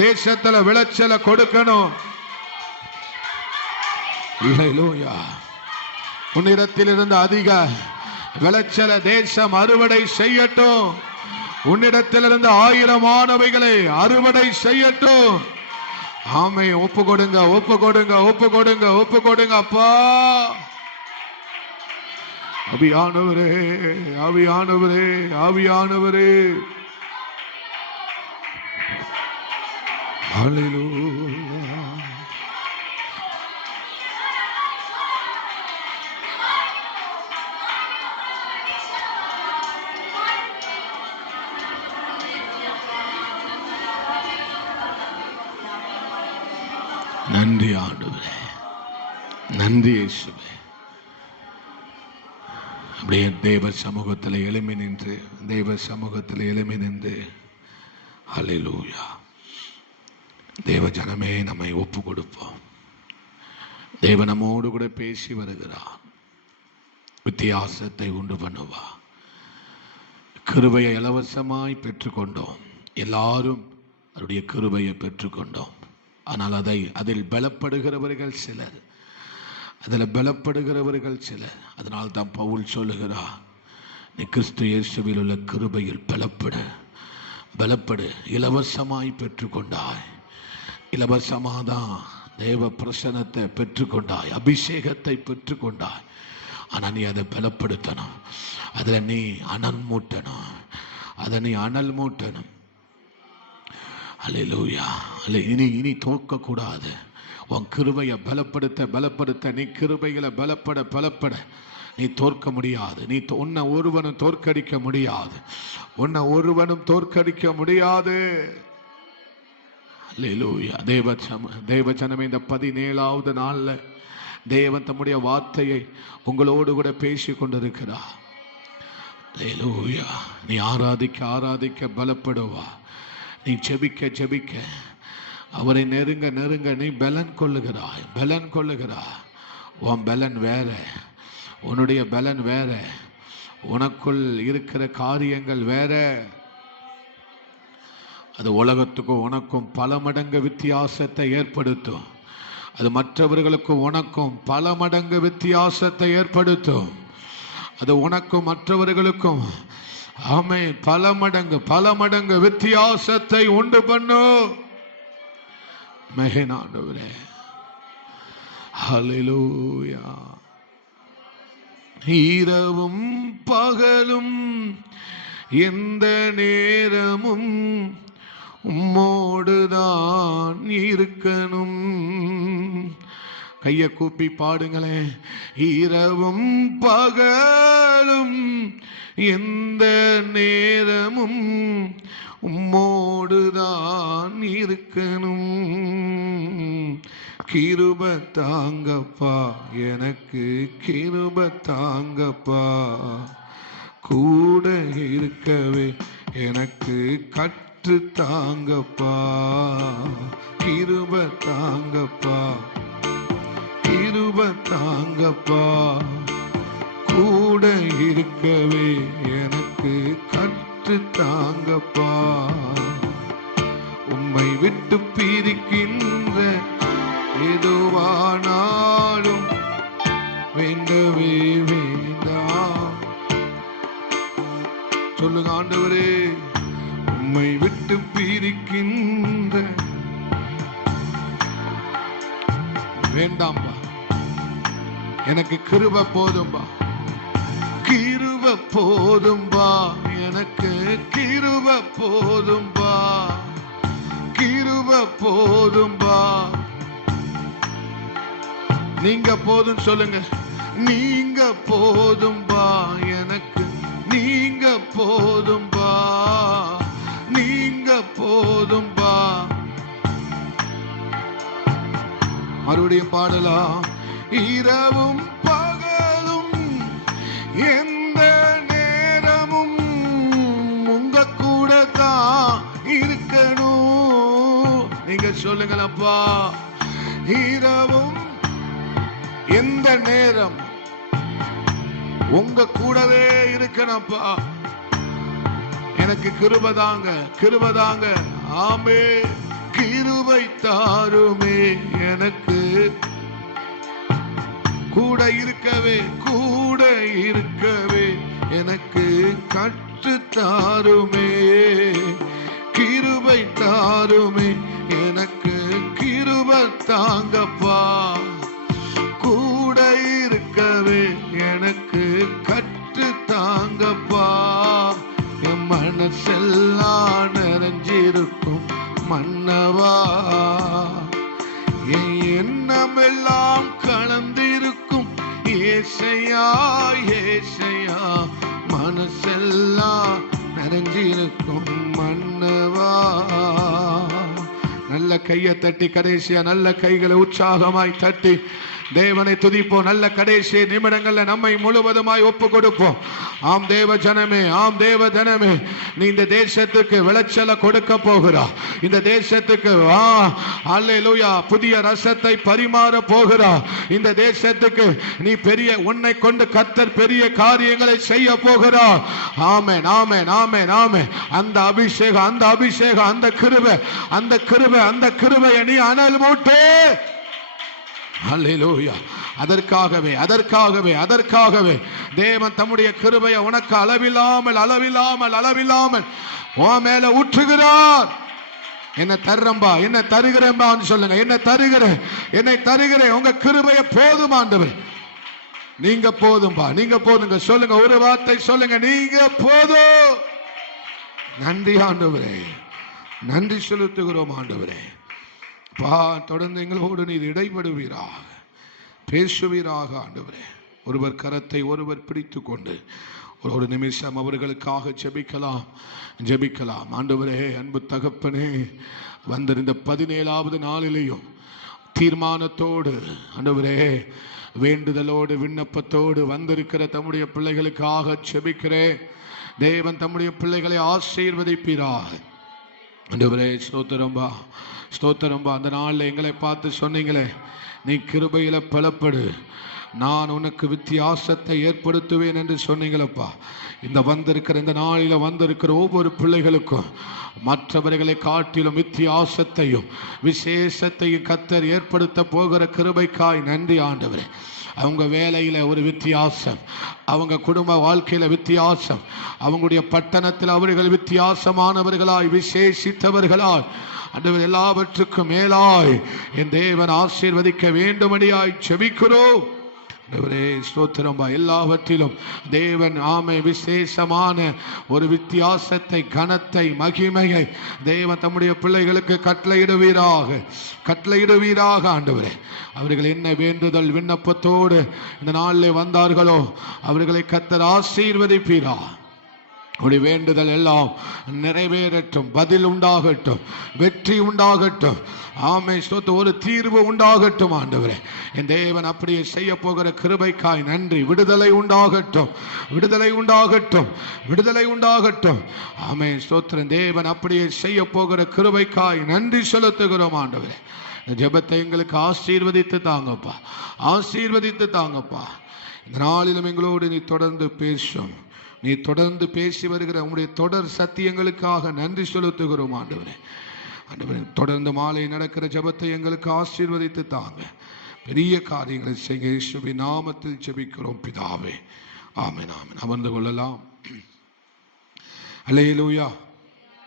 தேசத்துல விளைச்சலை கொடுக்கணும். அல்லேலூயா. உன்னிடத்திலிருந்து அதிக விளைச்சலை தேசம் அறுவடை செய்யட்டும். உன்னிடத்திலிருந்து 1000 அறுவடை செய்யட்டும். ஆமை. ஒப்பு கொடுங்க, ஒப்பு கொடுங்க, ஒப்பு கொடுங்க, ஒப்பு கொடுங்க. அப்பா, ஆவியானவரே, ஆவியானவரே, ஆவியானவரே. ஹல்லேலூயா. நன்றி ஆண்டவரே, நன்றி இயேசுவே. அப்படியே தேவ சமூகத்தில் எழுமி நின்று, தேவ சமூகத்தில் எழுமி நின்று, ஹல்லேலூயா. தேவ ஜனமே, நம்மை ஒப்பு கொடுப்போம். தேவ நம்மோடு கூட பேசி வருகிறார். வித்தியாசத்தை உண்டு பண்ணுவா. கிருபையை இலவசமாய் பெற்றுக்கொண்டோம். எல்லாரும் அவருடைய கிருபையை பெற்றுக்கொண்டோம். ஆனால் அதில் பலப்படுகிறவர்கள் சிலர். அதனால் தான் பவுல் சொல்லுகிறார், நீ கிறிஸ்து இயேசுவில் உள்ள கிருபையில் பலப்படு. இலவசமாய் பெற்றுக்கொண்டாய். இலவசமாதான் தேவ பிரசன்னத்தை பெற்றுக்கொண்டாய், அபிஷேகத்தை பெற்றுக்கொண்டாய். ஆனால் நீ அதை பலப்படுத்தணும். அதில் நீ அனல் மூட்டணும். அல்லேலூயா. இனி தோற்கக்கூடாது. உன் கிருபையை பலப்படுத்த நீ கிருபைகளை பலப்பட நீ தோற்க முடியாது. உன்னை ஒருவனும் தோற்கடிக்க முடியாது. அல்லேலூயா. தேவ ஜனமே, இந்த 17வது நாள்ல தேவன் தம்முடைய வார்த்தையை உங்களோடு கூட பேசி கொண்டிருக்கிறார். அல்லேலூயா. நீ ஆராதிக்க பலப்படுவா. நீ ஜெபிக்க அவரை நெருங்க நீ பலன் கொள்ளுகிறாய். உன் பலன் வேற, உன்னுடைய பலன் வேற, உனக்குள் இருக்கிற காரியங்கள் வேற. அது உலகத்துக்கும் உனக்கும் பல மடங்கு வித்தியாசத்தை ஏற்படுத்தும். அது மற்றவர்களுக்கும் உனக்கும் பல மடங்கு வித்தியாசத்தை ஏற்படுத்தும். அது உனக்கும் மற்றவர்களுக்கும் ஆமென் பல மடங்கு வித்தியாசத்தை உண்டு பண்ணும். மகனானவரே, ஹல்லேலூயா. இரவும் பகலும் எந்த நேரமும் உம்மோடுதான் இருக்கணும். கையை கூப்பி பாடுங்களேன். இரவும் பகலும் எந்த நேரமும் உம்மோடுதான் இருக்கணும். கிருப தாங்கப்பா, எனக்கு கிருப தாங்கப்பா, கூட இருக்கவே எனக்கு கற்று தாங்கப்பா. கிருப தாங்கப்பா, கிருப தாங்கப்பா, கூட இருக்கவே எனக்கு கற்று தாங்கப்பா. உம்மை விட்டு பிரிக்கின்ற எதுவானாலும் வேண்டவே வேண்டாம். சொல்லுங்க, ஆண்டவரே உம்மை விட்டு பிரிக்கின்ற வேண்டாம்பா, எனக்கு கிருபை போதும்பா, கிருபை போதும்பா, எனக்கு கிருபை போதும்பா, கிருபை போதும்பா. நீங்க போதும் சொல்லுங்க, நீங்க போதும்பா, எனக்கு நீங்க போதும்பா, நீங்க போதும்பா. மறுபடியும் பாடலாம். இரவும் பகலும் எந்த நேரமும் உங்க கூட தான் இருக்கணும். நீங்க சொல்லுங்களப்பா, இரவும் எந்த நேரம் உங்க கூடவே இருக்கணும்ப்பா. எனக்கு கிருபை தாங்க, கிருபை தாங்க. ஆமே, கிருபை தாருமே, எனக்கு கூட இருக்கவே, கூட இருக்கவே எனக்கு கற்று தாருமே, கிருபை தாருமே, எனக்கு கிருபை தாங்கப்பா. கூட இருக்கவே எனக்கு கற்று தாங்கப்பா. என் மனசெல்லாம் நிறைஞ்சிருக்கும் மன்னவா, என் எண்ணம் எல்லாம் கலந்திருக்கும் ஏசையா, ஏசையா, மனசெல்லாம் நிறைஞ்சிருக்கும் மன்னவா. நல்ல கையை தட்டி, கடைசியா நல்ல கைகளை உற்சாகமாய் தட்டி தேவனை துதிப்போம். நல்ல கடைசி நிமிடங்கள்ல நம்மை முழுவதுமாய் ஒப்பு கொடுப்போம். ஆம் தேவ ஜனமே, ஆம் தேவ ஜனமே, நீ இந்த தேசத்துக்கு விளைச்சலை கொடுக்க போகிறா. இந்த தேசத்துக்கு அல்லேலூயா புதிய ரசத்தை பரிமாற போகிறா. இந்த தேசத்துக்கு நீ பெரிய, உன்னை கொண்டு கர்த்தர் பெரிய காரியங்களை செய்ய போகிறா. ஆமென், ஆமென், ஆமென், ஆமென். அந்த அபிஷேகம், அந்த அபிஷேகம், அந்த கிருபை, அந்த கிருபை, அந்த கிருபையை நீ அனல் மூட்டு. அல்லேலூயா. அதற்காகவே, அதற்காகவே, அதற்காகவே தேவன் தம்முடைய கிருபையை உனக்கு அளவில்லாமல், அளவில்லாமல், அளவில்லாமல் உன் மேல ஊற்றுகிறார். என்ன தர்றம்பா, என்ன தருகிறேன்பான்னு சொல்லுங்க. என்ன தருகிறேன், என்னை தருகிறேன். உங்க கிருபையை போதும் ஆண்டவரே, நீங்க போதும்பா, நீங்க போதுங்க. சொல்லுங்க, ஒரு வார்த்தை சொல்லுங்க, நீங்க போதும். நன்றி ஆண்டவரே, நன்றி செலுத்துகிறோம் ஆண்டவரே. தொடர்ந்து எங்களோடு நீர் இடைபடுவீராக, பேசுவீராக ஆண்டவரே. ஒருவர் கரத்தை ஒருவர் பிடித்து கொண்டு ஒரு நிமிஷம் அவர்களுக்காக ஜெபிக்கலாம், ஜெபிக்கலாம். ஆண்டவரே, அன்பு தகப்பனே, வந்திருந்த 17வது நாளிலேயும் தீர்மானத்தோடு ஆண்டவரே, வேண்டுதலோடு விண்ணப்பத்தோடு வந்திருக்கிற தம்முடைய பிள்ளைகளுக்காக ஜெபிக்கிறேன். தேவன் தம்முடைய பிள்ளைகளை ஆசீர்வதிப்பீராக. ஆண்டவரே, ஸ்தோத்திரம்பா, ஸ்தோத்திரம்பா. அந்த நாளில் எங்களை பார்த்து சொன்னீங்களே, நீ கிருபையில பலப்படு, நான் உனக்கு வித்தியாசத்தை ஏற்படுத்துவேன் என்று சொன்னீங்களப்பா. இந்த வந்திருக்கிற, இந்த நாளில வந்திருக்கிற ஒவ்வொரு பிள்ளைகளுக்கும் மற்றவர்களை காட்டிலும் வித்தியாசத்தையும் விசேஷத்தையும் கர்த்தர் ஏற்படுத்த போகிற கிருபைக்காய் நன்றி ஆண்டவரே. அவங்க வேலையில ஒரு வித்தியாசம், அவங்க குடும்ப வாழ்க்கையில வித்தியாசம், அவங்களுடைய பட்டணத்தில் அவர்கள் வித்தியாசமானவர்களாய், விசேஷித்தவர்களாய் ஆண்டவர், எல்லாவற்றுக்கும் மேலாய் என் தேவன் ஆசீர்வதிக்க வேண்டுமடியாய் ஜெபிக்கிறோம். ஸ்தோத்திரம்பா. எல்லாவற்றிலும் தேவன் ஆமை விசேஷமான ஒரு வித்தியாசத்தை, கனத்தை, மகிமையை தேவன் தம்முடைய பிள்ளைகளுக்கு கட்டளையிடுவீராக, கட்டளையிடுவீராக ஆண்டவரே. அவர்கள் என்ன வேண்டுதல் விண்ணப்பத்தோடு இந்த நாளில் வந்தார்களோ அவர்களை கர்த்தர் ஆசீர்வதிப்பீரா. உடைய வேண்டுதல் எல்லாம் நிறைவேறட்டும், பதில் உண்டாகட்டும், வெற்றி உண்டாகட்டும். ஆமே, ஸ்தோத்திரம். ஒரு தீர்வு உண்டாகட்டும் ஆண்டவரே. என் தேவன் அப்படியே செய்ய போகிற கிருபைக்காய் நன்றி. விடுதலை உண்டாகட்டும், விடுதலை உண்டாகட்டும், விடுதலை உண்டாகட்டும். ஆமே, ஸ்தோத்திரம். தேவன் அப்படியே செய்ய போகிற கிருபைக்காய் நன்றி செலுத்துகிறோம் ஆண்டவரே. ஜெபத்தை எங்களுக்கு ஆசீர்வதித்து தாங்கப்பா, ஆசீர்வதித்து தாங்கப்பா. இந்த நாளிலும் எங்களோடு நீ தொடர்ந்து பேசும், நீ தொடர்ந்து பேசி வருகிற உங்களுடைய தொடர் சத்தியங்களுக்காக நன்றி செலுத்துகிறோம் ஆண்டவரே. ஆண்டவரே, தொடர்ந்து மாலை நடக்கிற ஜெபத்தை எங்களுக்கு ஆசீர்வதித்து தாங்க. பெரிய காரியங்களை செய்ய இயேசுவின் நாமத்தில் ஜெபிக்கிறோம் பிதாவே. ஆமென், ஆமென். அமர்ந்து கொள்ளலாம். அல்லேலூயா.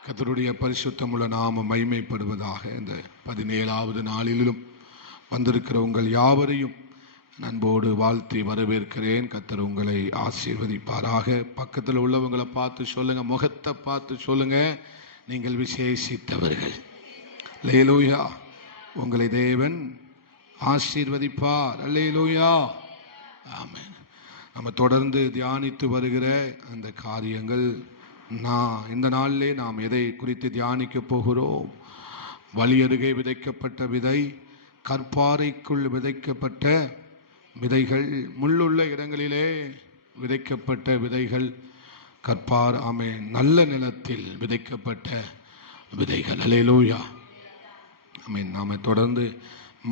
கர்த்தருடைய பரிசுத்தமுள்ள நாமம் மகிமைப்படுவதாக. இந்த 17வது நாளிலும் வந்திருக்கிற உங்கள் யாவரையும் அன்போடு வாழ்த்தி வரவேற்கிறேன். கர்த்தர் உங்களை ஆசீர்வதிப்பாராக. பக்கத்தில் உள்ளவங்களை பார்த்து சொல்லுங்க, முகத்தை பார்த்து சொல்லுங்க, நீங்கள் விசேஷித்தவர்கள். அல்லேலூயா. உங்களை தேவன் ஆசீர்வதிப்பார். அல்லேலூயா. ஆமென். நம்ம தொடர்ந்து தியானித்து வருகிற அந்த காரியங்கள், இந்த நாளிலே நாம் எதை குறித்து தியானிக்க போகிறோம்? வழி அருகே விதைக்கப்பட்ட விதை, கற்பாறைக்குள் விதைக்கப்பட்ட விதைகள், முள்ளுள்ள இடங்களிலே விதைக்கப்பட்ட விதைகள், கற்பார் ஆமென், நல்ல நிலத்தில் விதைக்கப்பட்ட விதைகள். அல்லேலூயா. ஆமென். நாம் தொடர்ந்து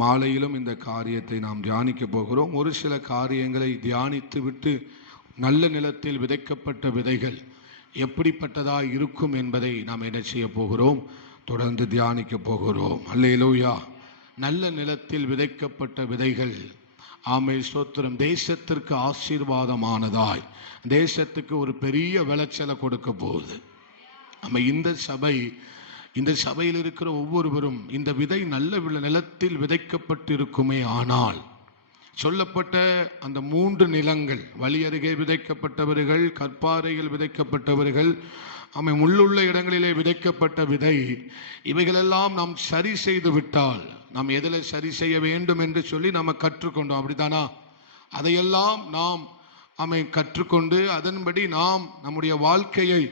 மாலையிலும் இந்த காரியத்தை நாம் தியானிக்க போகிறோம். ஒரு சில காரியங்களை தியானித்து விட்டு நல்ல நிலத்தில் விதைக்கப்பட்ட விதைகள் எப்படிப்பட்டதாக இருக்கும் என்பதை நாம் என்ன செய்ய போகிறோம்? தொடர்ந்து தியானிக்க போகிறோம். அல்லேலூயா. நல்ல நிலத்தில் விதைக்கப்பட்ட விதைகள், ஆமே ஸ்தோத்திரம், தேசத்திற்கு ஆசீர்வாதமானதாய், தேசத்துக்கு ஒரு பெரிய விளைச்சலை கொடுக்க போகுது. நம்ம இந்த சபையில் இருக்கிற ஒவ்வொருவரும் இந்த விதை நல்ல நிலத்தில் விதைக்கப்பட்டிருக்குமே ஆனால், சொல்லப்பட்ட அந்த 3 நிலங்கள், வழி அருகே விதைக்கப்பட்டவர்கள், கற்பாறையில் விதைக்கப்பட்டவர்கள், முள்ளுள்ள இடங்களிலே விதைக்கப்பட்ட விதை, இவைகளெல்லாம் நாம் சரி செய்து விட்டால், நாம் எதில் சரி செய்ய வேண்டும் என்று சொல்லி நம்ம கற்றுக்கொண்டோம், அப்படித்தானா? அதையெல்லாம் நாம் கற்றுக்கொண்டு அதன்படி நாம் நம்முடைய வாழ்க்கையை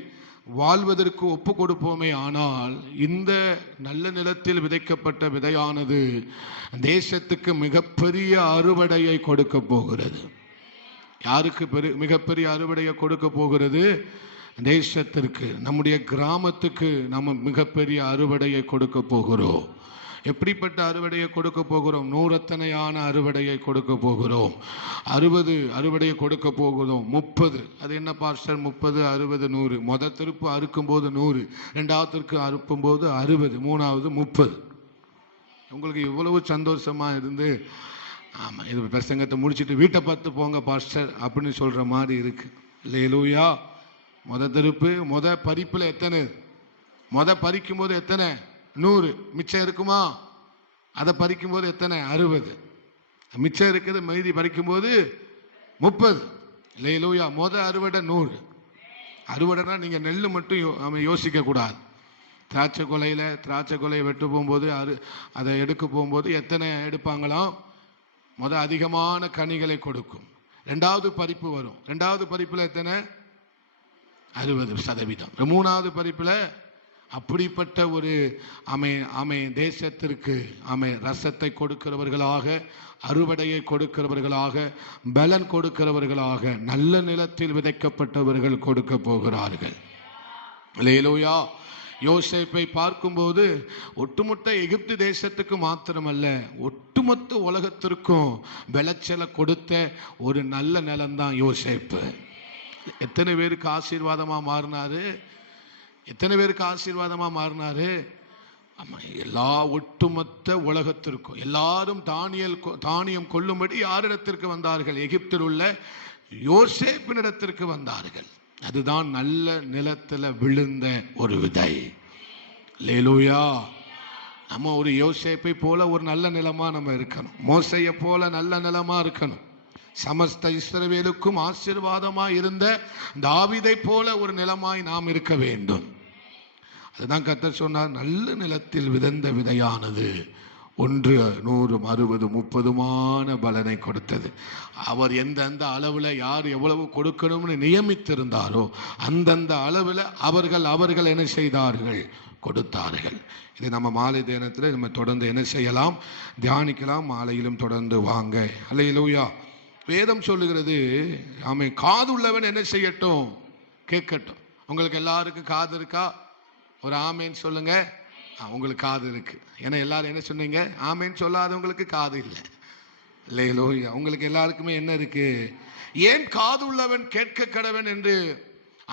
வாழ்வதற்கு ஒப்பு கொடுப்போமே ஆனால், இந்த நல்ல நிலத்தில் விதைக்கப்பட்ட விதையானது தேசத்துக்கு மிகப்பெரிய அறுவடையை கொடுக்க போகிறது. யாருக்கு மிகப்பெரிய அறுவடையை கொடுக்க போகிறது? தேசத்திற்கு, நம்முடைய கிராமத்துக்கு நம்ம மிகப்பெரிய அறுவடையை கொடுக்க போகிறோம். எப்படிப்பட்ட அறுவடையை கொடுக்க போகிறோம்? நூறத்தனையான அறுவடையை கொடுக்க போகிறோம். 60 அறுவடையை கொடுக்க போகிறோம். 30, அது என்ன பாஸ்டர்? 30, 60, 100. முதல் திருப்பு அறுக்கும்போது 100, ரெண்டாவதுக்கு அறுக்கும்போது 60, மூணாவது 30. உங்களுக்கு இவ்வளவு சந்தோஷமா இருந்து, ஆமாம், இது பிரசங்கத்தை முடிச்சுட்டு வீட்டை பார்த்து போங்க பாஸ்டர் அப்படின்னு சொல்ற மாதிரி இருக்கு. அல்லேலூயா. முதல் திருப்பு, பறிப்புல எத்தனை? பறிக்கும் போது எத்தனை? 100. மிச்சம் இருக்குமா? அதை பறிக்கும் போது எத்தனை? 60. மிச்சம் இருக்குது, மீதி பறிக்கும் போது 30. அல்லேலூயா. அறுவடை 100. அறுவடைனா நீங்க நெல்லு மட்டும் யோசிக்க கூடாது. திராட்சை கொலையை வெட்டு போகும்போது, அதை எடுக்க போகும்போது எத்தனை எடுப்பாங்களாம்? அதிகமான கனிகளை கொடுக்கும். 2வது பறிப்பு வரும். 2வது பறிப்புல எத்தனை? 60%. 3வது பறிப்புல அப்படிப்பட்ட ஒரு தேசத்திற்கு ரசத்தை கொடுக்கிறவர்களாக, அறுவடையை கொடுக்கிறவர்களாக, பலன் கொடுக்கிறவர்களாக நல்ல நிலத்தில் விதைக்கப்பட்டவர்கள் கொடுக்க போகிறார்கள். அல்லேலூயா. யோசேப்பை பார்க்கும்போது ஒட்டுமொத்த எகிப்து தேசத்துக்கு மாத்திரமல்ல, ஒட்டுமொத்த உலகத்திற்கும் விளைச்சலை கொடுத்த ஒரு நல்ல நிலம்தான் யோசேப்பு. எத்தனை பேருக்கு ஆசீர்வாதமா மாறினாரு? எத்தனை பேருக்கு ஆசீர்வாதமா மாறினாரு? எல்லா ஒட்டுமொத்த உலகத்திற்கும் எல்லாரும் தானியம் கொள்ளும்படி யாரிடத்திற்கு வந்தார்கள்? எகிப்தில் உள்ள யோசேப்பினிடத்திற்கு வந்தார்கள். அதுதான் நல்ல நிலத்துல விழுந்த ஒரு விதை. அல்லேலூயா. நம்ம ஒரு யோசேப்பை போல ஒரு நல்ல நிலமா நம்ம இருக்கணும். மோசையை போல நல்ல நிலமா இருக்கணும். சமஸ்த இஸ்ரவேலுக்கும் ஆசீர்வாதமாய் இருந்த தாவீதை போல ஒரு நிலமாய் நாம் இருக்க வேண்டும். அதுதான் கர்த்தர் சொன்னார், நல்ல நிலத்தில் விதைந்த விதையானது 100, 100, 60, 30 பலனை கொடுத்தது. அவர் எந்தெந்த அளவில் யார் எவ்வளவு கொடுக்கணும்னு நியமித்திருந்தாரோ அந்தந்த அளவில் அவர்கள் என்ன செய்தார்கள்? கொடுத்தார்கள். இது நம்ம மாலை தியானத்தில் நம்ம தொடர்ந்து என்ன செய்யலாம்? தியானிக்கலாம். மாலையிலும் தொடர்ந்து வாங்க. அல்லேலூயா. வேதம் சொல்லுகிறது, காது உள்ளவன் என்ன செய்யட்டும்? கேட்கட்டும். உங்களுக்கு எல்லாருக்கும் காது இருக்கா? ஒரு ஆமேன்னு சொல்லுங்க. உங்களுக்கு காது இருக்கு. ஏன்னா எல்லாரும் என்ன சொன்னீங்க? ஆமேன்னு சொல்லாதவங்களுக்கு காது இல்லை. அல்லேலூயா. உங்களுக்கு எல்லாருக்குமே என்ன இருக்கு? ஏன் காது உள்ளவன் கேட்க கடவன் என்று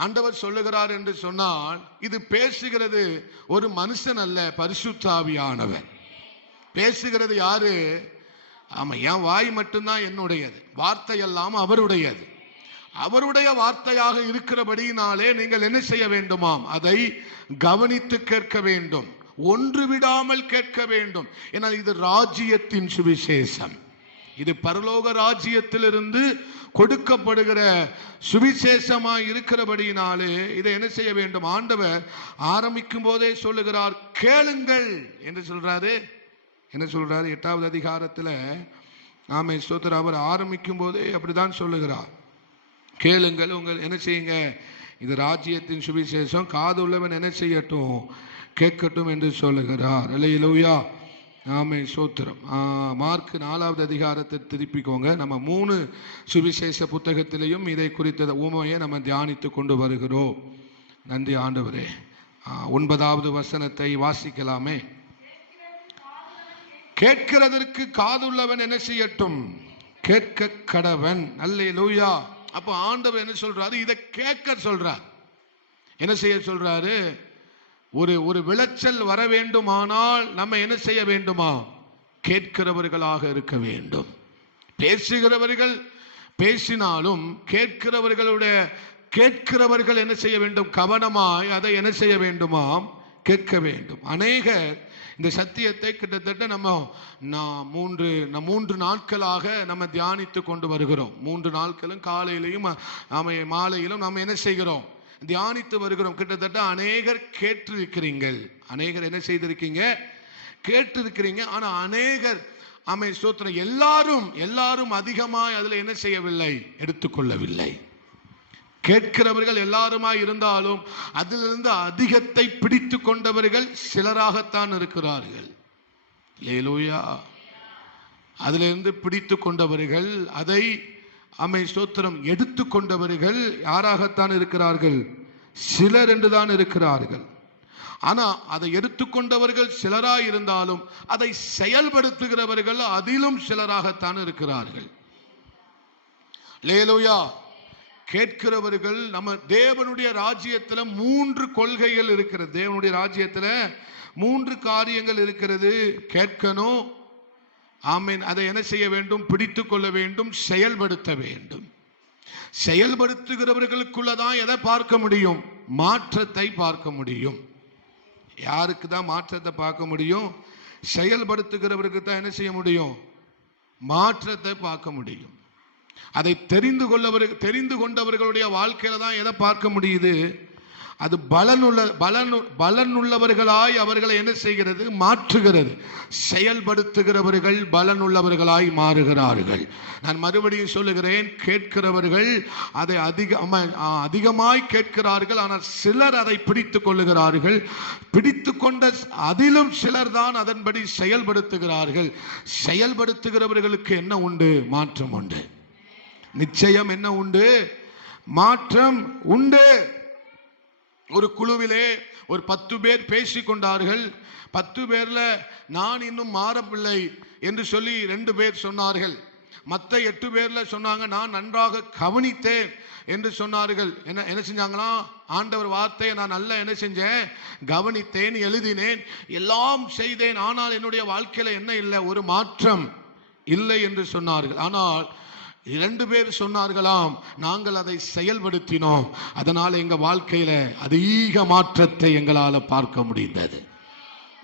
ஆண்டவர் சொல்லுகிறார் என்று சொன்னால், இது பேசுகிறது ஒரு மனுஷன் அல்ல, பரிசுத்த ஆவியானவர். பேசுகிறது யாரு? ஆமா, என் வாய் மட்டும்தான் என்னுடையது, வார்த்தை எல்லாம் அவருடையது. அவருடைய வார்த்தையாக இருக்கிறபடியினாலே நீங்கள் என்ன செய்ய வேண்டுமாம்? அதை கவனித்து கேட்க வேண்டும், ஒன்று விடாமல் கேட்க வேண்டும். ஏன்னா இது ராஜ்யத்தின் சுவிசேஷம். இது பரலோக ராஜ்யத்திலிருந்து கொடுக்கப்படுகிற சுவிசேஷமாய் இருக்கிறபடியினாலே இதை என்ன செய்ய வேண்டும்? ஆண்டவர் ஆரம்பிக்கும் போதே சொல்லுகிறார், கேளுங்கள் என்று சொல்றாரு. என்ன சொல்றாரு? 8வது அதிகாரத்தில் ஆமே ஸ்தோத்திரம். அவர் ஆரம்பிக்கும் போதே அப்படிதான் சொல்லுகிறார், கேளுங்கள், உங்கள் என்ன செய்யுங்க, இது ராஜ்யத்தின் சுவிசேஷம், காது உள்ளவன் என்ன செய்யட்டும், கேட்கட்டும் என்று சொல்லுகிறார். அல்லேலூயா, ஆமே ஸ்தோத்திரம். மார்க் 4வது அதிகாரத்தை திருப்பிக்கோங்க. நம்ம 3 சுவிசேஷ புத்தகத்திலையும் இதை குறித்த உண்மையை நம்ம தியானித்து கொண்டு வருகிறோம். நன்றி ஆண்டவரே. 9வது வசனத்தை வாசிக்கலாமே. கேட்கிறதற்கு காதுள்ளவன் என்ன செய்யட்டும், கேட்க கடவன். அல்லேலூயா. அப்ப ஆண்டவர் என்ன சொல்றாரு? இதை கேட்க சொல்றார். என்ன செய்ய சொல்றாரு? ஒரு விளைச்சல் வர வேண்டுமானால் நம்ம என்ன செய்ய வேண்டுமா? கேட்கிறவர்களாக இருக்க வேண்டும். பேசுகிறவர்கள் பேசினாலும் கேட்கிறவர்கள் என்ன செய்ய வேண்டும்? கவனமாய் அதை என்ன செய்ய வேண்டுமாம்? கேட்க வேண்டும். அநேகர் இந்த சத்தியத்தை கிட்டத்தட்ட நம்ம 3 நாட்களாக நம்ம தியானித்து கொண்டு வருகிறோம். 3 நாட்களும் காலையிலையும் மாலையிலும் நம்ம என்ன செய்கிறோம்? தியானித்து வருகிறோம். கிட்டத்தட்ட அநேகர் கேட்டிருக்கிறீங்கள், அநேகர் என்ன செய்திருக்கீங்க? கேட்டிருக்கிறீங்க. ஆனா அநேகர் ஆமே ஸ்தோத்திரம் எல்லாரும் அதிகமாய் அதுல என்ன செய்யவில்லை? எடுத்துக்கொள்ளவில்லை. கேட்கிறவர்கள் எல்லாருமாய் இருந்தாலும் அதிலிருந்து அதிகத்தை பிடித்து கொண்டவர்கள் சிலராகத்தான் இருக்கிறார்கள். அல்லேலூயா. அதிலிருந்து பிடித்து கொண்டவர்கள், அதை ஆமே ஸ்தோத்திரம் எடுத்து கொண்டவர்கள் யாராகத்தான் இருக்கிறார்கள்? சிலர் என்றுதான் இருக்கிறார்கள். ஆனா அதை எடுத்துக்கொண்டவர்கள் சிலராய் இருந்தாலும் அதை செயல்படுத்துகிறவர்கள் அதிலும் சிலராகத்தான் இருக்கிறார்கள். அல்லேலூயா. கேட்கிறவர்கள் நம்ம தேவனுடைய ராஜ்யத்தில் 3 கொள்கைகள் இருக்கிறது. தேவனுடைய ராஜ்யத்தில் 3 காரியங்கள் இருக்கிறது. கேட்கணும், ஆமென், அதை என்ன செய்ய வேண்டும்? பிடித்து கொள்ள வேண்டும், செயல்படுத்த வேண்டும். செயல்படுத்துகிறவர்களுக்குள்ளதான் எதை பார்க்க முடியும்? மாற்றத்தை பார்க்க முடியும். யாருக்கு தான் மாற்றத்தை பார்க்க முடியும்? செயல்படுத்துகிறவருக்கு தான் என்ன செய்ய முடியும்? மாற்றத்தை பார்க்க முடியும். அதை தெரிந்து கொண்டவர்களுடைய வாழ்க்கையில தான் எதை பார்க்க முடியுது? அது பலனுள்ளவர்களாய் அவர்களை என்ன செய்கிறது? மாற்றுகிறது. செயல்படுத்துகிறவர்கள் பலனுள்ளவர்களாய் மாறுகிறார்கள். நான் மறுபடியும் சொல்லுகிறேன், கேட்கிறவர்கள் அதை அதிகமாய் கேட்கிறார்கள். ஆனால் சிலர் அதை பிடித்து கொள்ளுகிறார்கள். பிடித்து கொண்ட அதிலும் சிலர் தான் அதன்படி செயல்படுத்துகிறார்கள். செயல்படுத்துகிறவர்களுக்கு என்ன உண்டு? மாற்றம் உண்டு. நிச்சயம் என்ன உண்டு? மாற்றம் உண்டு. ஒரு குழுவிலே ஒரு 10 பேர் பேசிக்கொண்டார்கள். 10 பேர்ல நான் இன்னும் மாறவில்லை என்று சொல்லி 2 பேர் சொன்னார்கள். மற்ற 8 பேர்ல சொன்னாங்க, நான் நன்றாக கவனித்தேன் என்று சொன்னார்கள். என்ன செஞ்சாங்களா? ஆண்டவர் வார்த்தையை நான் நல்லா என்ன செஞ்சேன்? கவனித்தேன், எழுதினேன், எல்லாம் செய்தேன். ஆனால் என்னுடைய வாழ்க்கையில என்ன இல்லை? ஒரு மாற்றம் இல்லை என்று சொன்னார்கள். ஆனால் 2 பேர் சொன்னார்களாம், நாங்கள் அதை செயல்படுத்தினோம், அதனால் எங்க வாழ்க்கையில அதிக மாற்றத்தை எங்களால் பார்க்க முடிந்தது.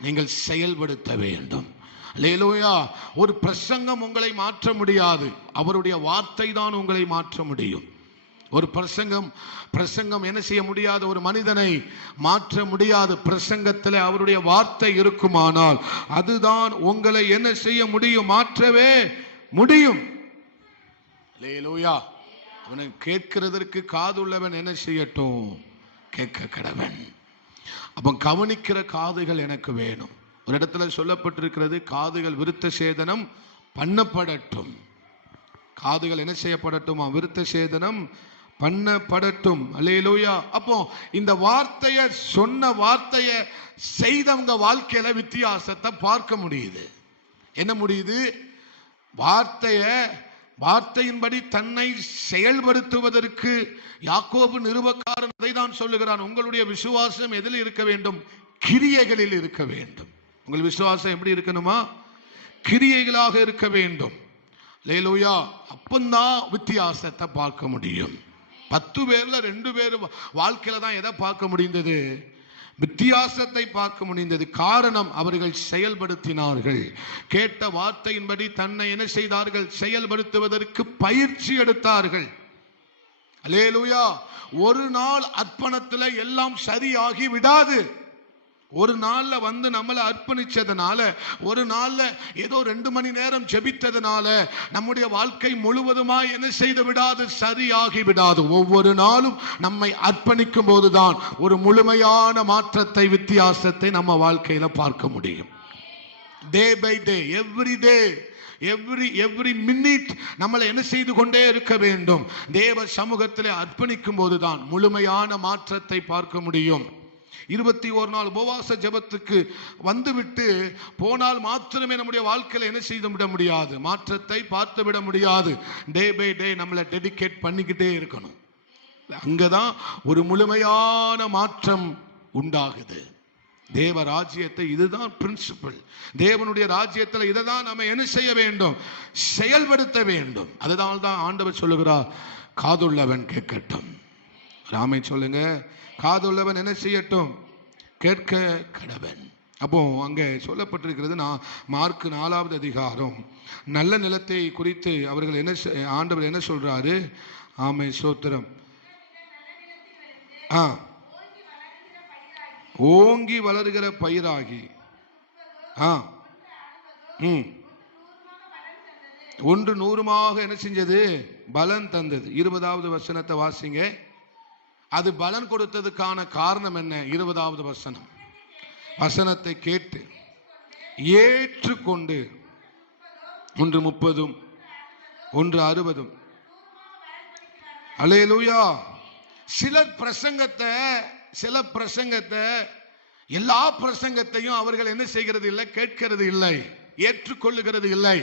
நீங்கள் செயல்படுத்த வேண்டும். அல்லேலூயா. ஒரு பிரசங்கம் உங்களை மாற்ற முடியாது, அவருடைய வார்த்தை தான் உங்களை மாற்ற முடியும். ஒரு பிரசங்கம் என்ன செய்ய முடியாது? ஒரு மனிதனை மாற்ற முடியாது. பிரசங்கத்தில் அவருடைய வார்த்தை இருக்குமானால் அதுதான் உங்களை என்ன செய்ய முடியும்? மாற்றவே முடியும். அல்லேலூயா. அவனை கேட்கிறதற்கு காதுள்ளவன் என்ன செய்யட்டும்? கேட்க கடவன். அப்ப கவனிக்கிற காதுகள் எனக்கு வேணும். ஒரு இடத்துல சொல்லப்பட்டிருக்கிறது, காதுகள் விருத்த சேதனம் பண்ணப்படட்டும். காதுகள் என்ன செய்யப்படட்டும்? விருத்த சேதனம் பண்ணப்படட்டும். அல்லேலூயா. அப்போ இந்த வார்த்தையை சொன்ன வார்த்தையை செய்தவங்க வாழ்க்கையில வித்தியாசத்தை பார்க்க முடியுது. என்ன முடியுது? வார்த்தையை வார்த்தையின்படி தன்னை செயல்படுத்துவதற்கு யாக்கோபு நிருபக்காரன் அதை தான் சொல்லுகிறான். உங்களுடைய விசுவாசம் எதில் இருக்க வேண்டும்? கிரியைகளில் இருக்க வேண்டும். உங்கள் விசுவாசம் எப்படி இருக்கணுமா? கிரியைகளாக இருக்க வேண்டும். அல்லேலூயா. அப்பந்தான் வித்தியாசத்தை பார்க்க முடியும். 10 பேர்ல 2 பேர் வாழ்க்கையில தான் எதை பார்க்க முடிந்தது? வித்தியாசத்தை பார்க்க முடிந்தது. காரணம், அவர்கள் செயல்படுத்தினார்கள். கேட்ட வார்த்தையின்படி தன்னை என்ன செய்தார்கள்? செயல்படுத்துவதற்கு பயிற்சி எடுத்தார்கள். அல்லேலூயா. ஒரு நாள் அர்ப்பணத்தில் எல்லாம் சரியாகி விடாது. ஒரு நாள்ல வந்து நம்மளை அர்ப்பணிச்சதுனால, ஒரு நாள்ல ஏதோ 2 மணி நேரம் ஜெபித்ததுனால நம்முடைய வாழ்க்கை முழுவதுமாய் என்ன செய்து விடாது? சரியாகி விடாது. ஒவ்வொரு நாளும் நம்மை அர்ப்பணிக்கும் போதுதான் ஒரு முழுமையான மாற்றத்தை, வித்தியாசத்தை நம்ம வாழ்க்கையில பார்க்க முடியும். Day by day, every minute நம்மளை என்ன செய்து கொண்டே இருக்க வேண்டும். தேவ சமூகத்திலே அர்ப்பணிக்கும் போதுதான் முழுமையான மாற்றத்தை பார்க்க முடியும். 21 நாள் உபவாச ஜெபத்துக்கு வந்துவிட்டு போனால் மாத்திரமே நம்முடைய வாழ்க்கையில என்ன செய்து விட முடியாது? மாற்றத்தை பார்த்து விட முடியாது. டே பை டே நம்மளை டெடிகேட் பண்ணிக்கிட்டே இருக்கணும். அங்கதான் ஒரு முழுமையான மாற்றம் உண்டாகுது. தேவ ராஜ்யத்தை, இதுதான் பிரின்சிபல். தேவனுடைய ராஜ்யத்தில் இதை தான் நம்ம என்ன செய்ய வேண்டும்? செயல்படுத்த வேண்டும். அதனால தான் ஆண்டவர் சொல்லுகிறார், காதுள்ளவன் கேட்கட்டும். ராமை சொல்லுங்க, காதுள்ளவன் என்ன செய்யட்டும்? கேட்க கடவன். அப்போ அங்க சொல்லப்பட்டிருக்கிறது, மார்க் 4வது அதிகாரம் நல்ல நிலத்தை குறித்து அவர்கள் என்ன, ஆண்டவர் என்ன சொல்றாரு? ஆமை சோத்திரம். ஓங்கி வளர்கிற பயிராகி ஒன்று 100மாக என்ன செஞ்சது? பலன் தந்தது. 20வது வசனத்தை வாசிங்க. அது பலன் கொடுத்ததுக்கான காரணம் என்ன? 20வது வசனம். வசனத்தை கேட்டு ஏற்றுக்கொண்டு ஒன்று 30, ஒன்று 60. அல்லேலூயா. சில பிரசங்கத்தை எல்லா பிரசங்கத்தையும் அவர்கள் என்ன செய்கிறது இல்லை? கேட்கிறது இல்லை, ஏற்றுக்கொள்ளுகிறது இல்லை.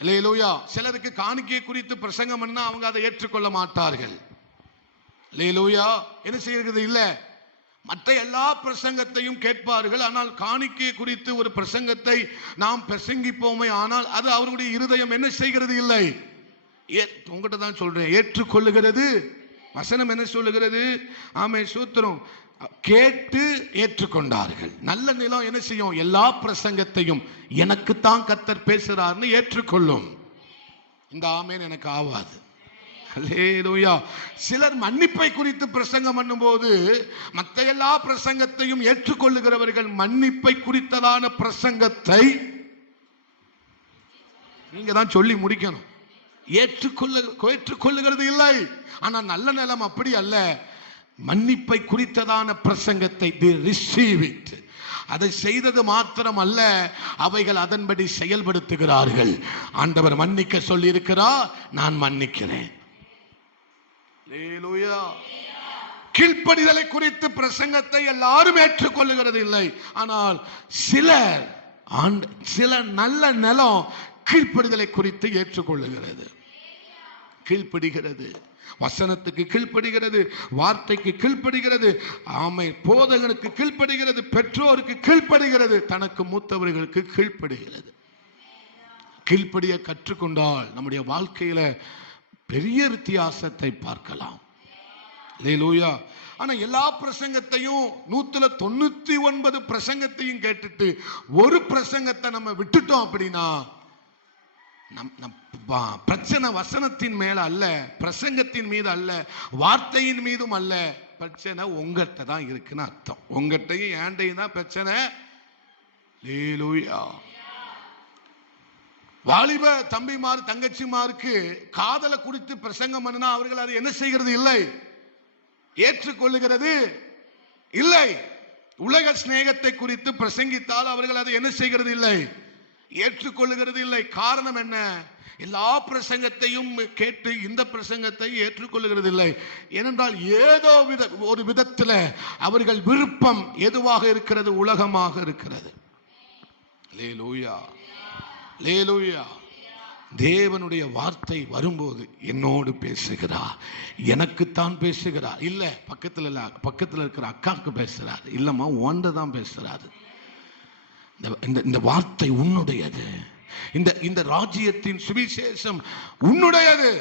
அல்லேலூயா. சிலருக்கு காணிக்கை குறித்து பிரசங்கம் பண்ணா அவங்க அதை ஏற்றுக்கொள்ள மாட்டார்கள். அல்லேலூயா. என்ன செய்கிறது இல்லை? மற்ற எல்லா பிரசங்கத்தையும் கேட்பார்கள். ஆனால் காணிக்கை குறித்து ஒரு பிரசங்கத்தை நாம் பிரசங்கிப்போமே, ஆனால் அது அவருடைய இருதயம் என்ன செய்கிறது இல்லை. உங்ககிட்ட தான் சொல்றேன், ஏற்றுக்கொள்ளுகிறது. வசனம் என்ன சொல்லுகிறது? ஆமே சூத்திரம். கேட்டு ஏற்றுக்கொண்டார்கள். நல்ல நிலம் என்ன செய்யும்? எல்லா பிரசங்கத்தையும் எனக்குத்தான் கர்த்தர் பேசுறார்னு ஏற்றுக்கொள்ளும். இந்த ஆமேன் எனக்கு ஆவாது. அல்லேலூயா. சிலர் மன்னிப்பை குறித்து பிரசங்கம் பண்ணும்போது மற்ற எல்லா பிரசங்கத்தையும் ஏற்றுக்கொள்ளுகிறவர்கள் மன்னிப்பை குறித்ததான பிரசங்கத்தை நீங்க தான் சொல்லி முடிக்கணும். ஏற்றுக்கொள்ளுகிறது இல்லை. ஆனால் நல்ல நிலம் அப்படி அல்ல. மன்னிப்பை குறித்ததான பிரசங்கத்தை அதை செய்தது மாத்திரம் அல்ல, அவைகள் அதன்படி செயல்படுத்துகிறார்கள். ஆண்டவர் மன்னிக்க சொல்லி இருக்கிறார், நான் மன்னிக்கிறேன். கீழ்ப்படிதலை குறித்து பிரசங்கத்தை எல்லாரும் ஏற்றுக்கொள்ளுகிறது இல்லை. ஆனால் சில நல்ல நிலம் கீழ்ப்படிதலை குறித்து ஏற்றுக்கொள்ளுகிறது, கீழ்ப்படுகிறது. வசனத்துக்கு கீழ்ப்படுகிறது, வார்த்தைக்கு கீழ்ப்படுகிறது, ஆமை போதகனுக்கு கீழ்ப்படுகிறது, பெற்றோருக்கு கீழ்ப்படுகிறது, தனக்கு மூத்தவர்களுக்கு கீழ்ப்படுகிறது. கீழ்ப்படிய கற்றுக்கொண்டால் நம்முடைய வாழ்க்கையில பெரிய வித்தியாசத்தை பார்க்கலாம். அல்லேலூயா. ஆனா எல்லா பிரசங்கத்தையும் 199 பிரசங்கத்தையும் கேட்டுட்டு ஒரு பிரசங்கத்தை நம்ம விட்டுட்டோம் அப்படின்னா பிரச்சனை வசனத்தின் மேல அல்ல, பிரசங்கத்தின் மீது அல்ல, வார்த்தையின் மீதும் அல்ல. பிரச்சனை உங்ககிட்ட தான் இருக்குன்னு அர்த்தம். உங்ககிட்டையும் ஏண்டையும் தான் பிரச்சனை. அல்லேலூயா. வாலிப தம்பிமார் தங்கச்சிமாருக்கு காதலை குறித்து பிரசங்கம் பண்ணினா அவர்கள் அதை என்ன செய்கிறது இல்லை, ஏற்றுக்கொள்ளுகிறது இல்லை. உலக சிநேகத்தை குறித்து பிரசங்கித்தால் அவர்கள் அதை என்ன செய்கிறது இல்லை, ஏற்றுக்கொள்ளுகிறது இல்லை. காரணம் என்ன? எல்லா பிரசங்கத்தையும் கேட்டு இந்த பிரசங்கத்தை ஏற்றுக்கொள்ளுகிறது இல்லை. ஏனென்றால் ஏதோ ஒரு விதத்தில் அவர்கள் விருப்பம் எதுவாக இருக்கிறது? உலகமாக இருக்கிறது. அல்லேலூயா. அல்லேலூயா. தேவனுடைய வார்த்தை வரும்போது என்னோடு பேசுகிறார், எனக்குத்தான் பேசுகிறார். இல்ல பக்கத்தில் இருக்கிற அக்காவுக்கு பேசுறாரு, இல்லம்மா உன்ட தான் பேசுறாரு. இந்த வார்த்தை உன்னுடையது. இந்த ராஜ்யத்தின் சுவிசேஷம் உன்னுடையது.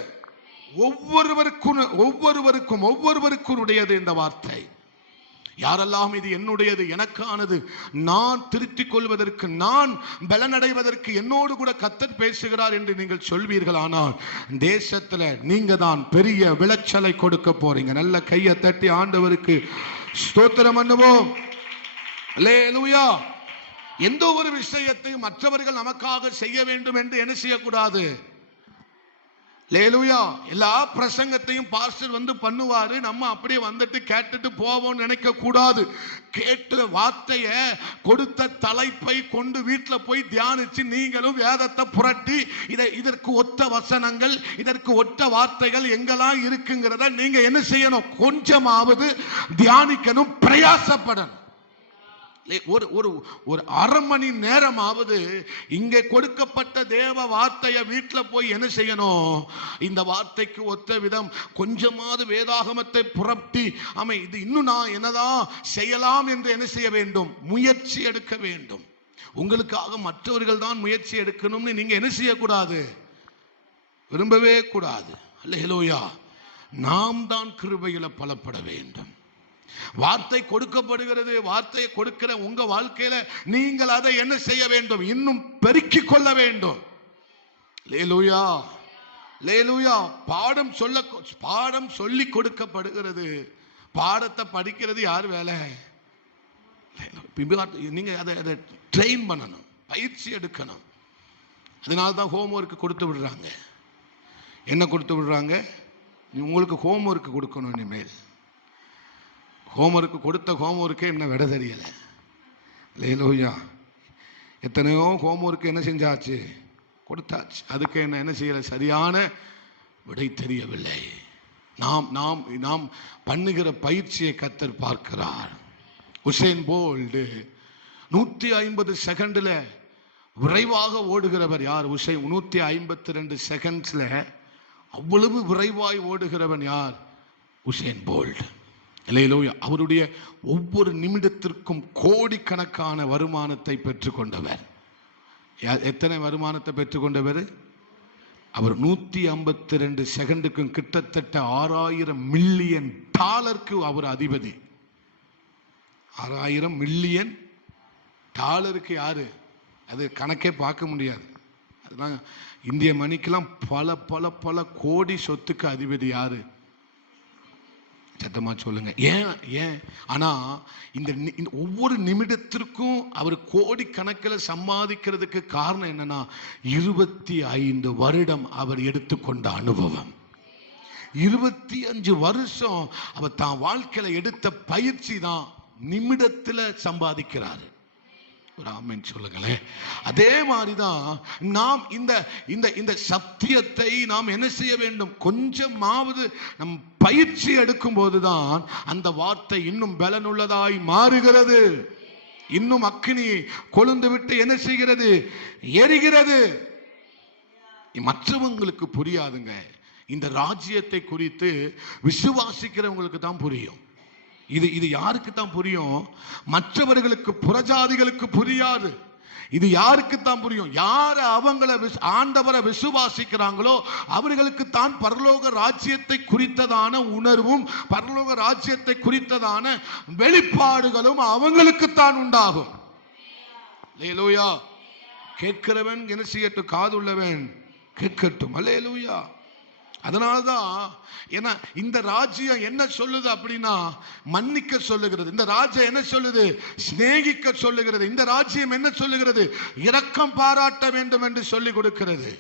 ஒவ்வொருவருக்கும் உடையது இந்த வார்த்தை. யாரெல்லாம் இது என்னுடையது, எனக்கானது, நான் திருத்திக் கொள்வதற்கு, நான் பலனடைவதற்கு என்னோடு கூட கர்த்தர் பேசுகிறார் என்று நீங்கள் சொல்வீர்கள். ஆனால் தேசத்துல நீங்க தான் பெரிய விளைச்சலை கொடுக்க போறீங்க. நல்ல கையை தட்டி ஆண்டவருக்கு ஸ்தோத்திரம் பண்ணுவோம். அல்லேலூயா. எந்த ஒரு விஷயத்தையும் மற்றவர்கள் நமக்காக செய்ய வேண்டும் என்று என்ன செய்யக்கூடாது. அல்லேலூயா. எல்லா பிரசங்கத்தையும் பாஸ்டர் வந்து பண்ணுவாரு, நம்ம அப்படியே வந்துட்டு கேட்டுட்டு போவோம்னு நினைக்க கூடாது. கேட்ட வார்த்தைய, கொடுத்த தலைப்பை கொண்டு வீட்டுல போய் தியானிச்சு நீங்களும் வேதத்தை புரட்டி இதற்கு ஒத்த வசனங்கள், இதற்கு ஒத்த வார்த்தைகள் எங்கெல்லாம் இருக்குங்கிறத நீங்க என்ன செய்யணும், கொஞ்சமாவது தியானிக்கணும், பிரயாசப்படணும். ஒரு அரை மணி நேரமாவது இங்கே கொடுக்கப்பட்ட தேவ வார்த்தையை வீட்டில் போய் என்ன செய்யணும், இந்த வார்த்தைக்கு ஒத்த விதம் கொஞ்சமாவது வேதாகமத்தை புரட்டி இது இன்னும் நான் என்னதான் செய்யலாம் என்று என்ன செய்ய வேண்டும், முயற்சி எடுக்க வேண்டும். உங்களுக்காக மற்றவர்கள் தான் முயற்சி எடுக்கணும்னு நீங்க என்ன செய்யக்கூடாது, விரும்பவே கூடாது. அல்லேலூயா. நாம் தான் கிருபையில பலப்பட வேண்டும். வார்த்தை கொடுக்கப்படுகிறது. வார்த்தையை கொடுக்கிற உங்க வாழ்க்கையில நீங்கள் அதை என்ன செய்ய வேண்டும், இன்னும் பெருக்கிக் கொள்ள வேண்டும். அல்லேலூயா. அல்லேலூயா. பாடம் சொல்லி கொடுக்கப்படுகிறது. பாடத்தை படிக்கிறது யார் வேலை? நீங்க அதை ட்ரெயின் பண்ணணும், பயிற்சி எடுக்கணும். அதனால்தான் ஹோம்வொர்க் கொடுத்து விடுறாங்க. என்ன கொடுத்து விடுறாங்க, உங்களுக்கு ஹோம்வொர்க் கொடுக்கணும். இனிமேல் ஹோம்வொர்க் கொடுத்த ஹோம்வொர்க்கே என்ன விட தெரியல. அல்லேலூயா. எத்தனையோ ஹோம்வொர்க் என்ன செஞ்சாச்சு, கொடுத்தாச்சு. அதுக்கு என்ன செய்யல, சரியான விடை தெரியவில்லை. நாம் பண்ணுகிற பயிற்சியை கர்த்தர் பார்க்கிறார். உசேன் போல்ட் 150 செகண்ட்ல விரைவாக ஓடுகிறவர் யார்? 152 செகண்ட்ஸ்ல அவ்வளவு விரைவாய் ஓடுகிறவன் யார்? Usain Bolt. அல்லேலூயா. அவருடைய ஒவ்வொரு நிமிடத்திற்கும் கோடிக்கணக்கான வருமானத்தை பெற்றுக்கொண்டவர். எத்தனை வருமானத்தை பெற்றுக்கொண்டவர்? அவர் 152 செகண்டுக்கும் கிட்டத்தட்ட 6000 மில்லியன் டாலருக்கு அவர் அதிபதி. 6000 மில்லியன் டாலருக்கு யாரு? அது கணக்கே பார்க்க முடியாது. அதுதான் இந்திய மணிக்கெல்லாம் பல பல பல கோடி சொத்துக்கு அதிபதி யாரு? சத்தமா சொல்லுங்க. ஏன் ஆனா இந்த ஒவ்வொரு நிமிடத்திற்கும் அவர் கோடி கணக்கில் சம்பாதிக்கிறதுக்கு காரணம் என்னன்னா, 25 வருடம் அவர் எடுத்துக்கொண்ட அனுபவம். 25 வருஷம் அவர் தான் வாழ்க்கையில எடுத்த பயிற்சி தான் நிமிடத்துல சம்பாதிக்கிறாரு. ஆமென் சொல்லுங்களேன். அதே மாதிரிதான் நாம் இந்த சத்தியத்தை நாம் என்ன செய்ய வேண்டும், கொஞ்சமாவது நம் பயிற்சி எடுக்கும் போதுதான் அந்த வார்த்தை இன்னும் பலனுள்ளதாய் மாறுகிறது. இன்னும் அக்கினி கொழுந்து விட்டு என்ன செய்கிறது, எரிகிறது. மற்றவங்களுக்கு புரியாதுங்க. இந்த ராஜ்யத்தை குறித்து விசுவாசிக்கிறவங்களுக்கு தான் புரியும். இது யாருக்கு தான் புரியும்? மற்றவர்களுக்கு, புறஜாதிகளுக்கு புரியாது. இது யாருக்கு தான் புரியும்? யார் அவங்களை ஆண்டவரை விசுவாசிக்கிறாங்களோ அவர்களுக்கு தான் பரலோக ராஜ்யத்தை குறித்ததான உணர்வும் பரலோக ராஜ்யத்தை குறித்ததான வெளிப்பாடுகளும் அவங்களுக்கு தான் உண்டாகும். அல்லேலூயா. கேட்கிறவன் என்ன செய்யட்டும், காதுள்ளவன் கேட்கட்டும். அல்லேலூயா. அதனால்தான் ஏன்னா இந்த ராஜ்யம் என்ன சொல்லுது அப்படின்னா, மன்னிக்க சொல்லுகிறது. இந்த ராஜ்யம் என்ன சொல்லுது, சிநேகிக்க சொல்லுகிறது. இந்த ராஜ்யம் என்ன சொல்லுகிறது, இரக்கம் பாராட்ட வேண்டும் என்று சொல்லி கொடுக்கிறது.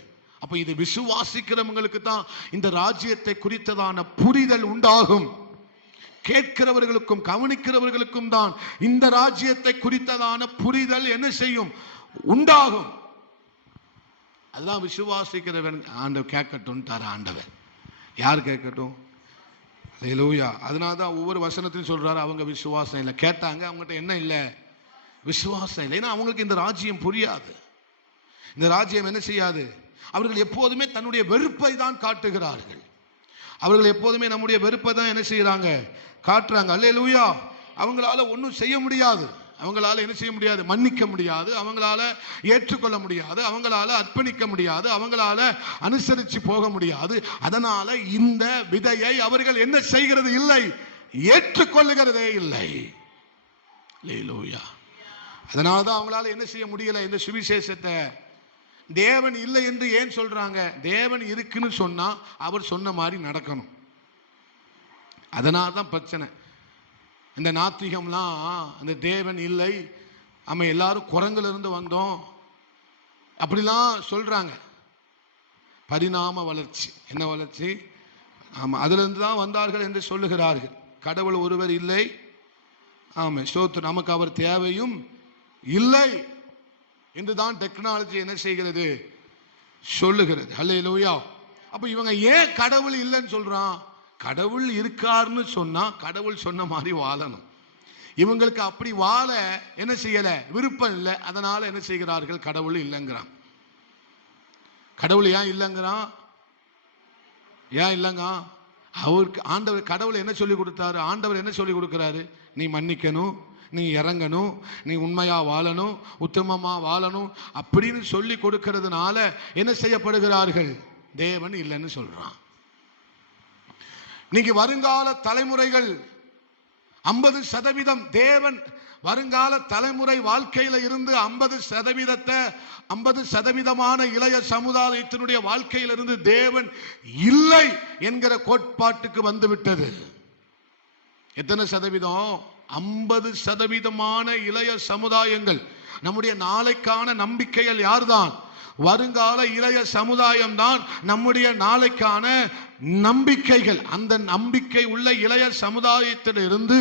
அப்ப இது விசுவாசிக்கிறவங்களுக்கு தான் இந்த ராஜ்யத்தை குறித்ததான புரிதல் உண்டாகும். கேட்கிறவர்களுக்கும் கவனிக்கிறவர்களுக்கும் தான் இந்த ராஜ்யத்தை குறித்ததான புரிதல் என்ன செய்யும், உண்டாகும். அதுதான் விசுவாசிக்கிறவன் ஆண்டவர் கேட்கட்டும் தர ஆண்டவர். யார் கேட்கட்டும்? அல்லேலூயா. அதனால தான் ஒவ்வொரு வசனத்தையும் சொல்றாரு, அவங்க விசுவாசம் இல்லை. கேட்டாங்க, அவங்ககிட்ட என்ன இல்லை, விசுவாசம் இல்லை. ஏன்னா அவங்களுக்கு இந்த ராஜ்யம் புரியாது. இந்த ராஜ்யம் என்ன செய்யாது, அவர்கள் எப்போதுமே தன்னுடைய வெறுப்பை தான் காட்டுகிறார்கள். அவர்கள் எப்போதுமே நம்முடைய வெறுப்பை தான் என்ன செய்யறாங்க, காட்டுறாங்க. அல்லேலூயா. அவங்களால ஒன்றும் செய்ய முடியாது, அவங்களால என்ன செய்ய முடியாது, மன்னிக்க முடியாது, அவங்களால ஏற்றுக்கொள்ள முடியாது, அவங்களால அர்ப்பணிக்க முடியாது, அவங்களால அனுசரித்து போக முடியாது. அதனால இந்த விதையை அவர்கள் என்ன செய்கிறது இல்லை, ஏற்றுக்கொள்ளுகிறதே இல்லை. அல்லேலூயா. அதனாலதான் அவங்களால என்ன செய்ய முடியல. இந்த சுவிசேஷத்தை தேவன் இல்லை என்று ஏன் சொல்றாங்க? தேவன் இருக்குன்னு சொன்னா அவர் சொன்ன மாதிரி நடக்கணும். அதனால தான் பிரச்சனை. இந்த நாத்திகம்லாம் அந்த தேவன் இல்லை, நம்ம எல்லாரும் குரங்குல இருந்து வந்தோம் அப்படிலாம் சொல்றாங்க. பரிணாம வளர்ச்சி, என்ன வளர்ச்சி? ஆமா, அதுல இருந்து தான் வந்தார்கள் என்று சொல்லுகிறார்கள். கடவுள் ஒருவர் இல்லை. ஆமா, ஸ்தோத்திரம். நமக்கு அவர் தேவையும் இல்லை என்றுதான் டெக்னாலஜி என்ன செய்கிறது, சொல்லுகிறது. அல்லேலூயா. அப்ப இவங்க ஏன் கடவுள் இல்லைன்னு சொல்றான்? கடவுள் இருக்காருன்னு சொன்னா கடவுள் சொன்ன மாதிரி வாழணும். இவங்களுக்கு அப்படி வாழ என்ன செய்யல, விருப்பம் இல்லை. அதனால என்ன செய்கிறார்கள், கடவுள் இல்லைங்கிறான். கடவுள் ஏன் இல்லைங்கிறான்? ஏன் இல்லைங்க? அவருக்கு ஆண்டவர் கடவுள் என்ன சொல்லி கொடுத்தாரு? ஆண்டவர் என்ன சொல்லி கொடுக்கிறாரு? நீ மன்னிக்கணும், நீ இறங்கணும், நீ உண்மையா வாழணும், உத்தமமா வாழணும் அப்படின்னு சொல்லி கொடுக்கிறதுனால என்ன செய்யப்படுகிறார்கள்? தேவன் இல்லைன்னு சொல்றான். நீங்க வருங்கால தலைமுறைகள் 50% தேவன் வருங்கால தலைமுறை வாழ்க்கையில இருந்து 50% இளைய சமுதாயத்தினுடைய வாழ்க்கையிலிருந்து தேவன் இல்லை என்கிற கோட்பாட்டுக்கு வந்துவிட்டது. எத்தனை சதவீதம்? 50% இளைய சமுதாயங்கள். நம்முடைய நாளைக்கான நம்பிக்கைகள் யார்தான்? வருங்கால இளைய சமுதாயம் தான் நம்முடைய நாளைக்கான நம்பிக்கைகள். அந்த நம்பிக்கை உள்ள இளைய சமுதாயத்திலிருந்து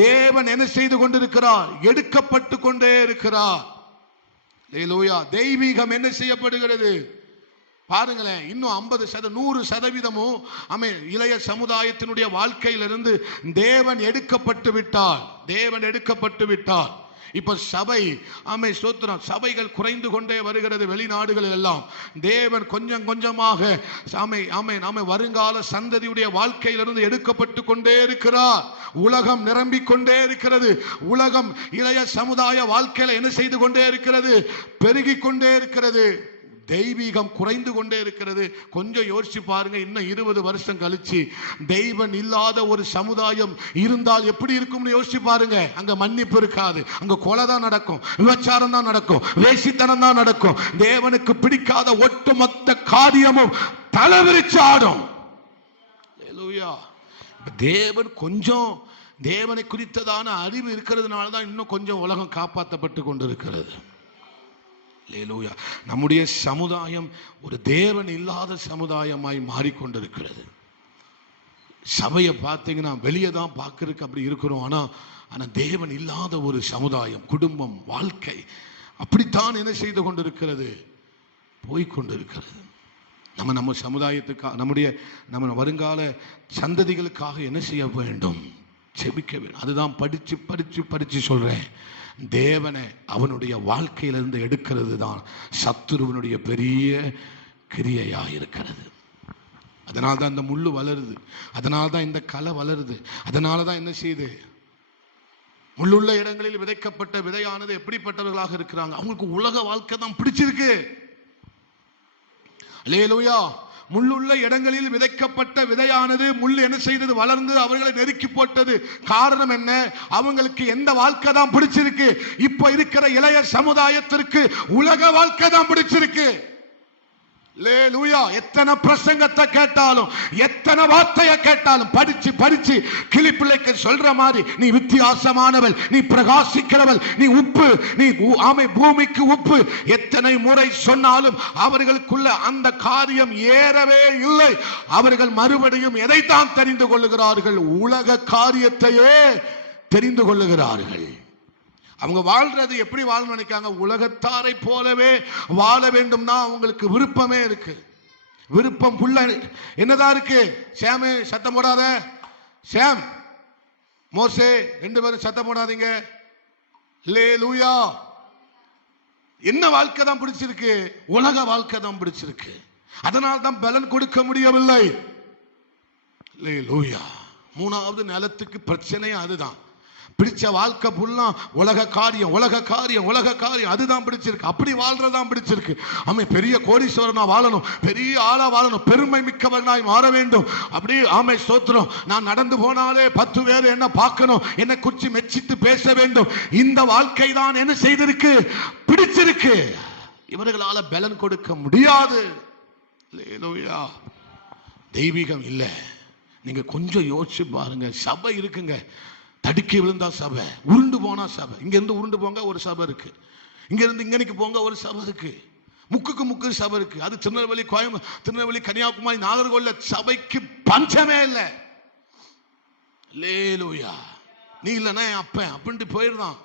தேவன் என்ன செய்து கொண்டிருக்கிறார்? எடுக்கப்பட்டு கொண்டே இருக்கிறார். அல்லேலூயா. தெய்வீகம் என்ன செய்யப்படுகிறது பாருங்களேன். இன்னும் 100% இளைய சமுதாயத்தினுடைய வாழ்க்கையிலிருந்து தேவன் எடுக்கப்பட்டு விட்டார். தேவன் எடுக்கப்பட்டு விட்டார். இப்ப சபை ஸ்தோத்திரம், சபைகள் குறைந்து கொண்டே வருகிறது வெளிநாடுகளில் எல்லாம். தேவன் கொஞ்சம் கொஞ்சமாக வருங்கால சந்ததியுடைய வாழ்க்கையிலிருந்து எடுக்கப்பட்டு கொண்டே இருக்கிறார். உலகம் நிரம்பிக் கொண்டே இருக்கிறது. உலகம் இளைய சமுதாய வாழ்க்கையில என்ன செய்து கொண்டே இருக்கிறது? பெருகிக் கொண்டே இருக்கிறது. தெய்வீகம் குறைந்து கொண்டே இருக்கிறது. கொஞ்சம் யோசிச்சு பாருங்க. இன்னும் 20 வருஷம் கழிச்சு தெய்வன் இல்லாத ஒரு சமுதாயம் இருந்தால் எப்படி இருக்கும்னு யோசிச்சு பாருங்க. அங்க மன்னிப்பு இருக்காது, அங்க கொலை தான் நடக்கும், விபச்சாரம் தான் நடக்கும், வேசித்தனம் தான் நடக்கும். தேவனுக்கு பிடிக்காத ஒட்டுமொத்த காரியமும் தலைவிரிச்சு ஆடும். தேவன் கொஞ்சம் தேவனை குறித்ததான அறிவு இருக்கிறதுனால தான் இன்னும் கொஞ்சம் உலகம் காப்பாற்றப்பட்டு கொண்டிருக்கிறது. நம்முடைய சமுதாயம் ஒரு தேவன் இல்லாத சமுதாயமாய் மாறிக்கொண்டிருக்கிறது. சபையை பார்த்தீங்கன்னா வெளியே தான் பார்க்கறதுக்கு அப்படி இருக்கிறோம். ஆனா தேவன் இல்லாத ஒரு சமுதாயம், குடும்பம், வாழ்க்கை அப்படித்தான் என்ன செய்து கொண்டிருக்கிறது, போய்கொண்டிருக்கிறது. நம்ம சமுதாயத்துக்காக, நம்ம வருங்கால சந்ததிகளுக்காக என்ன செய்ய வேண்டும்? செபிக்க வேண்டும். அதுதான் படிச்சு படிச்சு படிச்சு சொல்றேன். தேவனை அவனுடைய வாழ்க்கையிலிருந்து எடுக்கிறது தான் சத்துருவனுடைய பெரிய கிரியையா இருக்கிறது. அதனால தான் இந்த முள்ளு வளருது, அதனால தான் இந்த களை வளருது, அதனால தான் என்ன செய்யுது? முள்ளுள்ள இடங்களில் விதைக்கப்பட்ட விதையானது எப்படிப்பட்டவர்களாக இருக்கிறாங்க? அவங்களுக்கு உலக வாழ்க்கை தான் பிடிச்சிருக்கு. அல்லேலூயா. முள்ளுள்ள இடங்களில் விதைக்கப்பட்ட விதையானது முள் என்ன செய்தது? வளர்ந்து அவர்களை நெருக்கி போட்டது. காரணம் என்ன? அவங்களுக்கு எந்த வாழ்க்கை தான் பிடிச்சிருக்கு? இப்ப இருக்கிற இளைய சமுதாயத்திற்கு உலக வாழ்க்கை தான் பிடிச்சிருக்கு. அல்லேலூயா. எத்தனை பிரசங்கத்தை கேட்டாலும், எத்தனை வார்த்தையை கேட்டாலும், படிச்சு படிச்சு கிளிப்பிள்ளைக்கு சொல்ற மாதிரி, நீ வித்தியாசமானவள், நீ பிரகாசிக்கிறவள், நீ உப்பு, நீ பூமிக்கு உப்பு, எத்தனை முறை சொன்னாலும் அவர்களுக்குள்ள அந்த காரியம் ஏறவே இல்லை. அவர்கள் மறுபடியும் எதைத்தான் தெரிந்து கொள்ளுகிறார்கள்? உலக காரியத்தையே தெரிந்து கொள்ளுகிறார்கள். அவங்க வாழ்றது எப்படி வாழணும்னு நினைக்காங்க? உலகத்தாரை போலவே வாழ வேண்டும் தான் அவங்களுக்கு விருப்பமே இருக்கு. விருப்பம் புள்ள என்னதான் இருக்கு? சாமு சத்தம் போடாத, சாம் மோசே 2 பேரும் சத்தம் போடாதீங்க. அல்லேலூயா. என்ன வாழ்க்கை தான் பிடிச்சிருக்கு? உலக வாழ்க்கை தான் பிடிச்சிருக்கு. அதனால் தான் பலன் கொடுக்க முடியவில்லை. அல்லேலூயா. மூணாவது நிலத்துக்கு பிரச்சனை அதுதான். பிடிச்ச வாழ்க்கை புல்லா உலக காரியம், உலக காரியம், உலக காரியம், அதுதான் பிடிச்சிருக்கு. அப்படி வாழ்றதான் பிடிச்சிருக்கு. ஆமே, பெரிய கோடீஸ்வரனா வாழணும், பெரிய ஆளா வாழணும், பெருமை மிக்கவனாய் மாற வேண்டும். அப்படி ஆமே ஸ்தோத்திரம். நான் நடந்து போனாலே 10 பேர் என்ன பார்க்கணும், என்ன குறிச்சு மெச்சித்து பேச வேண்டும். இந்த வாழ்க்கை தான் என்ன செய்திருக்கு? பிடிச்சிருக்கு. இவர்களால பலன் கொடுக்க முடியாது. அல்லேலூயா. தெய்வீகம் இல்லை. நீங்க கொஞ்சம் யோசிச்சு பாருங்க. சபை இருக்குங்க, தடுக்கி விழுந்தா சபை, உருண்டு போனா சபை. இங்க இருந்து உருண்டு போங்க ஒரு சபை இருக்கு, இங்க இருந்து இங்கனைக்கு போங்க ஒரு சபை இருக்கு, முக்குக்கு முக்கு சபை இருக்கு. அது திருநெல்வேலி, திருநெல்வேலி, கன்னியாகுமரி, நாகர்கோவில்ல சபைக்கு பஞ்சமே இல்லை. அல்லேலூயா. நீ இல்லைன்னா என் அப்பன் அப்படின்ட்டு போயிடுறான்.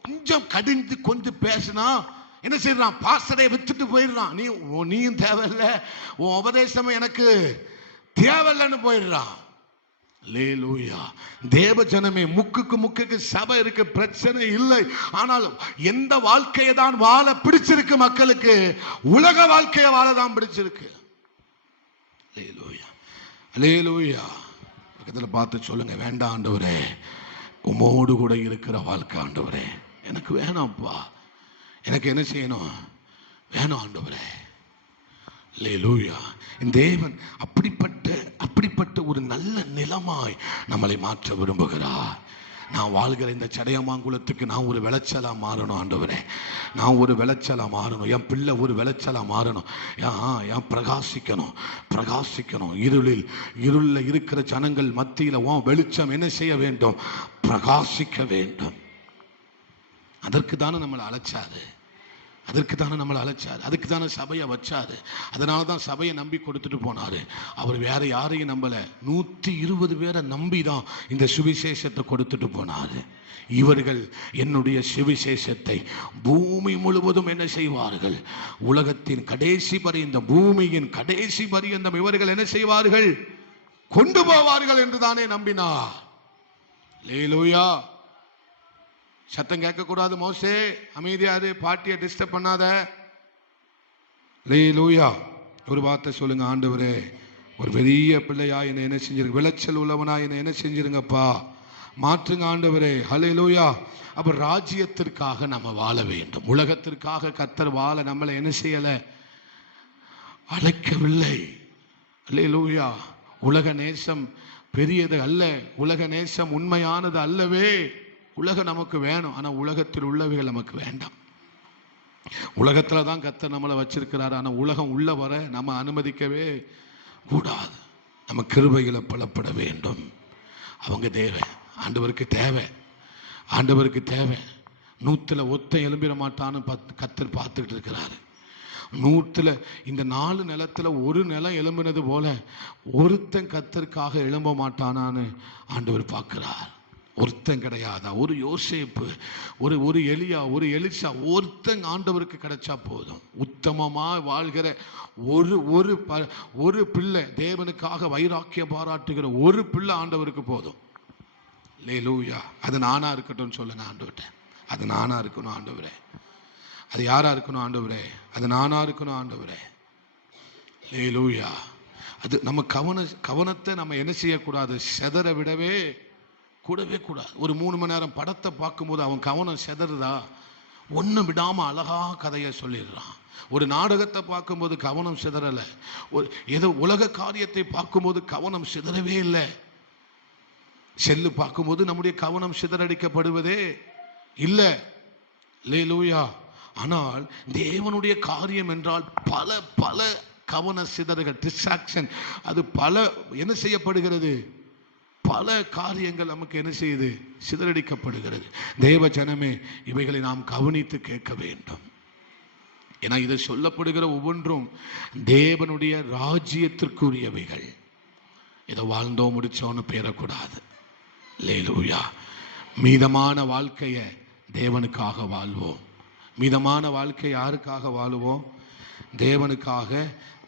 கொஞ்சம் கடிந்து கொஞ்சம் பேசினா என்ன செய்யறான்? பாஸ்டரை வித்துட்டு போயிடுறான். நீயும் தேவையில்லை, உன் உபதேசம் எனக்கு தேவையில்லைன்னு போயிடுறான். அல்லேலூயா. தேவ ஜனமே, முக்குக்கு முக்குக்கு சபை இருக்கு, பிரச்சனை இல்லை. ஆனாலும் எந்த வாழ்க்கையை தான் வாழ பிடிச்சிருக்கு மக்களுக்கு? உலக வாழ்க்கையை வாழ தான் பிடிச்சிருக்கு. அல்லேலூயா. அல்லேலூயா. பக்கத்துல பார்த்து சொல்லுங்க, வேண்டாம் ஆண்டவரே, உம்மோடு கூட இருக்கிற வாழ்க்கை ஆண்டவரே எனக்கு வேணாம்ப்பா. எனக்கு என்ன செய்யணும்? வேணும் ஆண்டவரே. அல்லேலூயா. தேவன் அப்படிப்பட்ட ஒரு நல்ல நிலமாய் நம்மளை மாற்ற விரும்புகிறார். நான் வாழ்கிற இந்த சடையமாங்குளத்துக்கு நான் ஒரு விளைச்சலா மாறணும் ஆண்டவரே. நான் ஒரு விளைச்சலா மாறணும். என் பிள்ளை ஒரு விளைச்சலா மாறணும். ஏன் பிரகாசிக்கணும். இருளில் இருக்கிற ஜனங்கள் மத்தியில் உன் வெளிச்சம் என்ன செய்ய வேண்டும்? பிரகாசிக்க வேண்டும். அதற்கு தானே நம்மளை அழைச்சாரு. அதுக்கு தானே சபையை வச்சாரு. அதனால தான் சபையை நம்பி கொடுத்துட்டு போனாரு. அவர் வேற யாரையும் நம்பல, 120 பேரை நம்பி தான் இந்த சுவிசேஷத்தை கொடுத்துட்டு போனாரு. இவர்கள் என்னுடைய சுவிசேஷத்தை பூமி முழுவதும் என்ன செய்வார்கள்? உலகத்தின் கடைசி பரியந்தம், பூமியின் கடைசி பரியந்தம் இவர்கள் என்ன செய்வார்கள்? கொண்டு போவார்கள் என்று தானே நம்பினார். அல்லேலூயா. சத்தம் கேட்க கூடாது. மோசே அமைதியாரு, பாட்டியை டிஸ்டர்ப் பண்ணாத. அல்லேலூயா. ஒரு வார்த்தை சொல்லுங்க, ஆண்டவரே ஒரு பெரிய பிள்ளையா என்னை என்ன செஞ்சிருங்க, விளைச்சல் உள்ளவனா என்னை என்ன செஞ்சிருங்கப்பா, மாற்றுங்க ஆண்டவரே. அல்லேலூயா. அப்ப ராஜ்யத்திற்காக நம்ம வாழ வேண்டும். உலகத்திற்காக கர்த்தர் வாழ நம்மளை என்ன செய்யல, அழைக்கவில்லை. அல்லேலூயா. உலக நேசம் பெரியது அல்ல, உலக நேசம் உண்மையானது அல்லவே. உலகம் நமக்கு வேணும், ஆனா உலகத்தில் உள்ளவைகள் நமக்கு வேண்டாம். உலகத்துல தான் கர்த்தர் நம்மளை வச்சிருக்கிறார். ஆனா உலகம் உள்ள வர நம்ம அனுமதிக்கவே கூடாது. நம்ம கிருபைகளை பலப்பட வேண்டும். அவங்க தேவை, ஆண்டவருக்கு தேவை. 100ல் ஒத்த எழும்பிட மாட்டான்னு கர்த்தர் பார்த்துக்கிட்டு இருக்கிறாரு. 100ல் இந்த 4 நிலத்துல ஒரு நிலம் எழும்பினது போல ஒருத்தன் கர்த்தருக்காக எழும்ப மாட்டானான்னு ஆண்டவர் பார்க்கிறார். ஒருத்தன் கிடையாதா? ஒரு யோசேப்பு, ஒரு எலியா, ஒரு எலிசா, ஒருத்தன் ஆண்டவருக்கு கிடைச்சா போதும். உத்தமமா வாழ்கிற ஒரு பிள்ளை, தேவனுக்காக வைராக்கிய பாராட்டுகிற ஒரு பிள்ளை ஆண்டவருக்கு போதும். அல்லேலூயா. அது நானா இருக்கட்டும் சொல்லுங்க ஆண்டவர்கிட்ட. அது நானா இருக்கணும் ஆண்டவரே. அது யாரா இருக்கணும் ஆண்டவரே? அது நானா இருக்கணும் ஆண்டவரே. அல்லேலூயா. அது நம்ம கவனத்தை நம்ம என்ன செய்யக்கூடாது? செதற விடவே கூடவே கூடாது. ஒரு 3 மணி நேரம் படத்தை பார்க்கும்போது அவன் கவனம் செதறுதா? ஒன்றும் விடாம அழகா கதையை சொல்லிடுறான். ஒரு நாடகத்தை பார்க்கும்போது கவனம் சிதறலை. ஏதோ உலக காரியத்தை பார்க்கும்போது கவனம் சிதறவே இல்லை. செல்லு பார்க்கும்போது நம்முடைய கவனம் சிதறடிக்கப்படுவதே இல்லை. அல்லேலூயா. ஆனால் தேவனுடைய காரியம் என்றால் பல கவன சிதறுகள், டிஸ்ட்ராக்ஷன், அது பல என்ன செய்யப்படுகிறது? பல காரியங்கள் நமக்கு என்ன செய்யுது? சிதறடிக்கப்படுகிறது. தேவ ஜனமே, இவைகளை நாம் கவனித்து கேட்க வேண்டும். ஏன்னா இது சொல்லப்படுகிற ஒவ்வொன்றும் தேவனுடைய ராஜ்யத்திற்குரியவைகள். இதை வாழ்ந்தோ முடிச்சோன்னு பேரக்கூடாது. அல்லேலூயா. மீதமான வாழ்க்கையை தேவனுக்காக வாழ்வோம். மீதமான வாழ்க்கை யாருக்காக வாழுவோம்? தேவனுக்காக.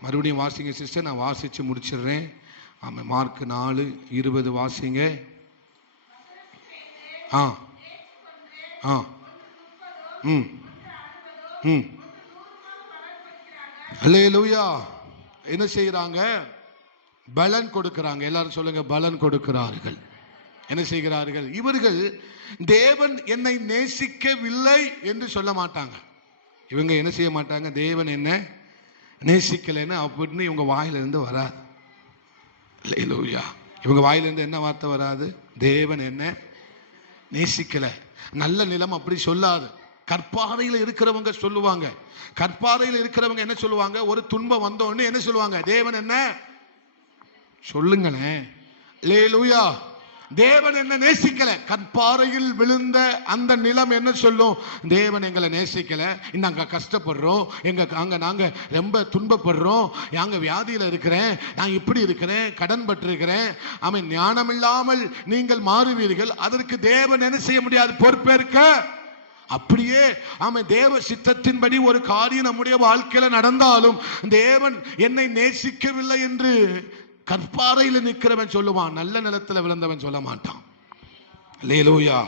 மறுபடியும் வாசிங்க சிஸ்டர், நான் வாசிச்சு முடிச்சிடுறேன். ஆமாம், மார்க் 4:20 வாசிங்க. அல்லேலூயா. என்ன செய்யறாங்க? பலன் கொடுக்கிறாங்க. எல்லாரும் சொல்லுங்க, பலன் கொடுக்கிறார்கள். என்ன செய்கிறார்கள்? இவர்கள் தேவன் என்னை நேசிக்கவில்லை என்று சொல்ல மாட்டாங்க. இவங்க என்ன செய்ய மாட்டாங்க? தேவன் என்ன நேசிக்கலைன்னு அப்படின்னு இவங்க வாயிலிருந்து வராது. அல்லேலூயா. இவங்க வாயிலிருந்து என்ன வார்த்தை வராது? தேவன் என்ன நேசிக்கல. நல்ல நிலம் அப்படி சொல்லாது. கற்பாறையில் இருக்கிறவங்க சொல்லுவாங்க. கற்பாறையில் இருக்கிறவங்க என்ன சொல்லுவாங்க? ஒரு துன்பம் வந்தோன்னு என்ன சொல்லுவாங்க? தேவன் என்ன சொல்லுங்களேன். அல்லேலூயா. தேவன் என்ன நேசிக்கல. கற்பாறையில் விழுந்த அந்த நிலம் என்ன சொல்லும்? தேவன் எங்களை நேசிக்கல, நாங்க கஷ்டப்படுறோம், அங்க நாங்க ரொம்ப துன்பப்படுறோம், நாங்க வியாதியில இருக்கிறேன், நான் இப்படி இருக்கிறேன், கடன் பட்டிருக்கிறேன். அவன் ஞானம் இல்லாமல் நீங்கள் மாறுவீர்கள். அதற்கு தேவன் என்ன செய்ய முடியாது? பொறுப்பேற்க. அப்படியே அவன் தேவ சித்தத்தின்படி ஒரு காரியம் நம்முடைய வாழ்க்கையில நடந்தாலும் தேவன் என்னை நேசிக்கவில்லை என்று கற்பாறையில் நிற்கிறவன் சொல்லுவான். நல்ல நிலத்தில் விழுந்தவன் சொல்ல மாட்டான். அல்லேலூயா.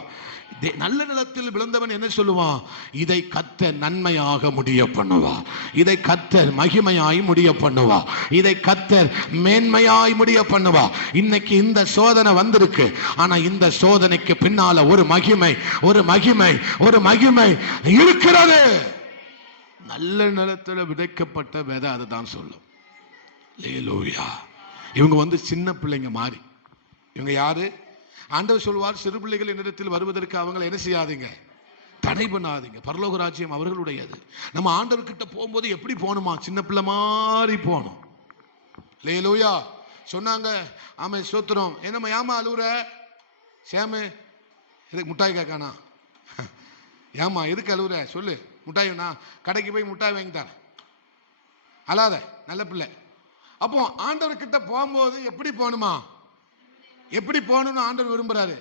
நல்ல நிலத்தில் விழுந்தவன் என்ன சொல்லுவான்? இதை கர்த்தர் நன்மையாக முடிய பண்ணுவா, இதை கர்த்தர் மகிமையாய் முடிய பண்ணுவா, இதை கர்த்தர் மேன்மையாய் முடிய பண்ணுவா. இன்னைக்கு இந்த சோதனை வந்திருக்கு, ஆனா இந்த சோதனைக்கு பின்னால ஒரு மகிமை, ஒரு மகிமை, ஒரு மகிமை இருக்கிறது. நல்ல நிலத்தில் விதைக்கப்பட்ட விதை அதுதான் சொல்லும். அல்லேலூயா. இவங்க சின்ன பிள்ளைங்க மாறி. இவங்க யாரு? ஆண்டவர் சொல்வார், சிறு பிள்ளைகள் என்னிடத்தில் வருவதற்கு அவங்களை என்ன செய்யாதீங்க? தடை பண்ணாதீங்க. பரலோக ராஜ்யம் அவர்களுடையது. நம்ம ஆண்டவர் கிட்ட போகும்போது எப்படி போகணுமா? சின்ன பிள்ளை மாதிரி போகணும். அல்லேலூயா. சொன்னாங்க. ஆமா, ஸ்தோத்திரம். என்னம்மா ஏமா அழுவுற? சேமு எதுக்கு முட்டாய் கேட்கானா? ஏமா எதுக்கு அழுவுற? சொல்லு. முட்டாய் நான் கடைக்கு போய் முட்டாய் வாங்கி தரேன், அழாத, நல்ல பிள்ளை. அப்போ ஆண்டவர் கிட்ட போகும்போது எப்படி போகணுமா? எப்படி போகணும்னு ஆண்டவர் விரும்புறாரு.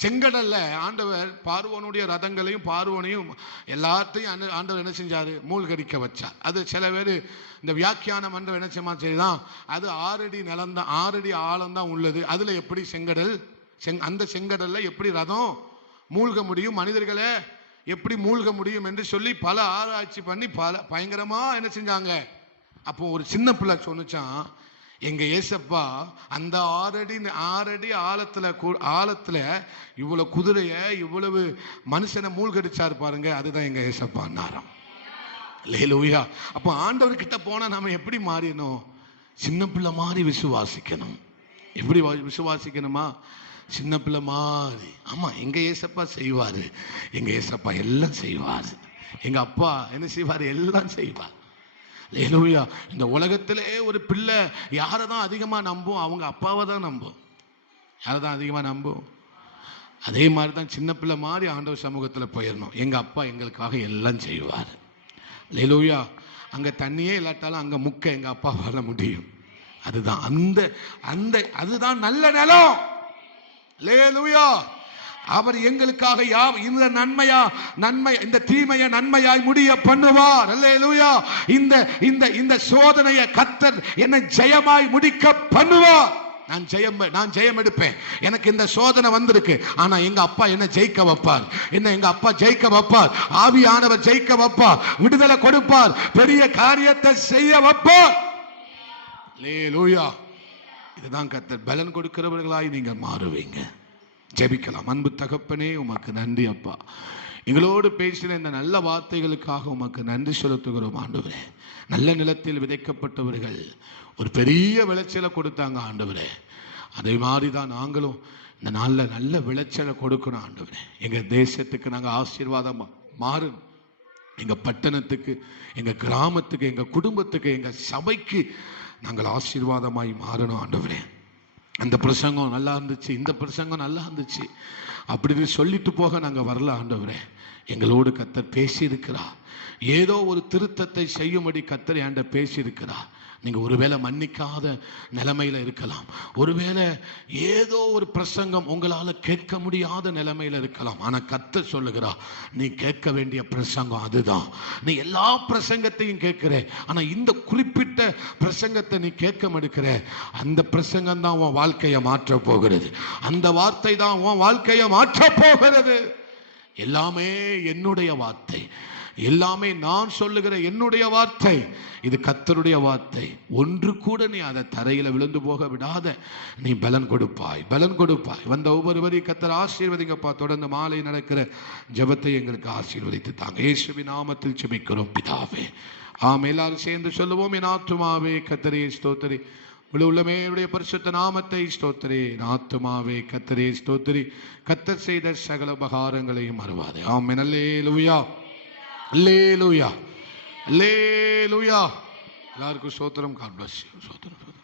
செங்கடல்ல ஆண்டவர் பார்வோனுடைய ரதங்களையும் பார்வோனையும் எல்லாத்தையும் ஆண்டவர் என்ன செஞ்சாரு? மூழ்கடிக்க வச்சார். அது சில பேர் இந்த வியாக்கியானம் ஆண்டவர் என்ன செய்தான்? அது 6 அடி நிலம் தான், 6 அடி ஆழம் தான் உள்ளது. அதுல எப்படி செங்கடல், அந்த செங்கடல்ல எப்படி ரதம் மூழ்க முடியும், மனிதர்களை எப்படி மூழ்க முடியும் என்று சொல்லி பல ஆராய்ச்சி பண்ணி பல பயங்கரமா என்ன செஞ்சாங்க. அப்போ ஒரு சின்ன பிள்ளை சொன்னுச்சான், எங்க ஏசப்பா அந்த 6 அடி ஆழத்துல இவ்வளவு குதிரைய இவ்வளவு மனுஷனை மூழ்கடிச்சாரு பாருங்க, அதுதான் எங்க ஏசப்பா நாரம். அல்லேலூயா. அப்போ ஆண்டவர் கிட்ட போனா நாம எப்படி மாறினோம்? சின்ன பிள்ளை மாதிரி விசுவாசிக்கணும். எப்படி விசுவாசிக்கணுமா? சின்ன பிள்ளை மாதிரி. ஆமா, எங்க ஏசப்பா செய்வாரு, எங்க ஏசப்பா எல்லாம் செய்வாரு. எங்க அப்பா என்ன செய்வாரு? எல்லாம் செய்வார். அல்லேலூயா. இந்த உலகத்திலே ஒரு பிள்ளை யாரை தான் அதிகமா நம்பும்? அவங்க அப்பாவை தான் நம்பும். யாரை தான் அதிகமா நம்பும்? அதே மாதிரி தான் சின்ன பிள்ளை மாதிரி ஆண்டவர் சமூகத்தில் போயிடணும். எங்க அப்பா எங்களுக்காக எல்லாம் செய்வார். அல்லேலூயா. அங்க தண்ணியே இல்லாட்டாலும் அங்க முக்க எங்க அப்பா வர முடியும். அதுதான் அதுதான் நல்ல நிலம். அல்லேலூயா. அவர் எங்களுக்காக இந்த நன்மை இந்த தீமையை நன்மையாய் முடிய பண்ணுவார். அல்லேலூயா. இந்த சோதனையை கர்த்தர் என்னை ஜெயமாய் முடிக்க பண்ணுவார். நான் ஜெயம் எடுப்பேன். எனக்கு இந்த சோதனை வந்திருக்கு, ஆனா எங்க அப்பா என்ன ஜெயிக்க வைப்பார். எங்க அப்பா ஜெயிக்க வைப்பார். ஆவியானவர் ஜெயிக்க வைப்பார், விடுதலை கொடுப்பார், பெரிய காரியத்தை செய்ய வைப்பார். அல்லேலூயா. இதுதான் கர்த்தர். பலன் கொடுக்கிறவர்களாய் நீங்க மாறுவீங்க. ஜெபிக்கலாம். அன்பு தகப்பனே, உமக்கு நன்றி அப்பா. எங்களோடு பேசின இந்த நல்ல வார்த்தைகளுக்காக உமக்கு நன்றி செலுத்துகிறோம் ஆண்டவரே. நல்ல நிலத்தில் விதைக்கப்பட்டவர்கள் ஒரு பெரிய விளைச்சலை கொடுத்தாங்க ஆண்டவரே. அதே மாதிரி தான் நாங்களும் இந்த நாளில் நல்ல விளைச்சலை கொடுக்கணும் ஆண்டவரே. எங்க தேசத்துக்கு நாங்கள் ஆசீர்வாதமா மாறணும். எங்க பட்டணத்துக்கு, எங்க கிராமத்துக்கு, எங்க குடும்பத்துக்கு, எங்க சபைக்கு நாங்கள் ஆசீர்வாதமாய் மாறணும் ஆண்டவரே. அந்த பிரசங்கம் நல்லா இருந்துச்சு, இந்த பிரசங்கம் நல்லா இருந்துச்சு அப்படின்னு சொல்லிட்டு போக நாங்கள் வரல ஆண்டவரே. எங்களோடு கர்த்தர் பேசியிருக்கிறார். ஏதோ ஒரு திருத்தத்தை செய்யும்படி கர்த்தர் என்கிட்ட பேசியிருக்கிறார். நீங்க ஒருவேளை மன்னிக்காத நிலைமையில இருக்கலாம். ஒருவேளை ஏதோ ஒரு பிரசங்கம் உங்களால கேட்க முடியாத நிலைமையில இருக்கலாம். ஆனா கர்த்தர் சொல்லுகிறா, நீ கேட்க வேண்டிய பிரசங்கம் அதுதான். நீ எல்லா பிரசங்கத்தையும் கேட்கிற, ஆனா இந்த குறிப்பிட்ட பிரசங்கத்தை நீ கேட்க மறுக்கிற. அந்த பிரசங்கம் தான் உன் வாழ்க்கையை மாற்ற போகிறது. அந்த வார்த்தை தான் உன் வாழ்க்கையை மாற்ற போகிறது. எல்லாமே என்னுடைய வார்த்தை. எல்லாமே நான் சொல்லுகிற என்னுடைய வார்த்தை, இது கர்த்தருடைய வார்த்தை. ஒன்று கூட நீ அதை தரையில விழுந்து போக விடாத நீ பலன் கொடுப்பாய், பலன் கொடுப்பாய். வந்த ஒவ்வொருவரையும் கர்த்தர் ஆசீர்வதிங்கப்பா. தொடர்ந்து மாலை நடக்கிற ஜெபத்தை எங்களுக்கு ஆசீர்வதித்து தாங்க. இயேசுவின் நாமத்தில் ஜெபிக்கிறோம் பிதாவே, ஆம். எல்லாரும் சேர்ந்து சொல்லுவோம். என் ஆத்துமாவே கர்த்தரே ஸ்தோத்திரி, முழு உள்ளமே பரிசுத்த நாமத்தை ஸ்தோத்திரி. என் ஆத்துமாவே கர்த்தரே ஸ்தோத்திரி, கர்த்தர் செய்த சகல உபகாரங்களையும் மறவாதே. ஆமென். அல்லேலூயா, அல்லேலூயா, அல்லேலூயா. எல்லாருக்கும் ஸ்தோத்திரம். God bless you. ஸ்தோத்திரம்.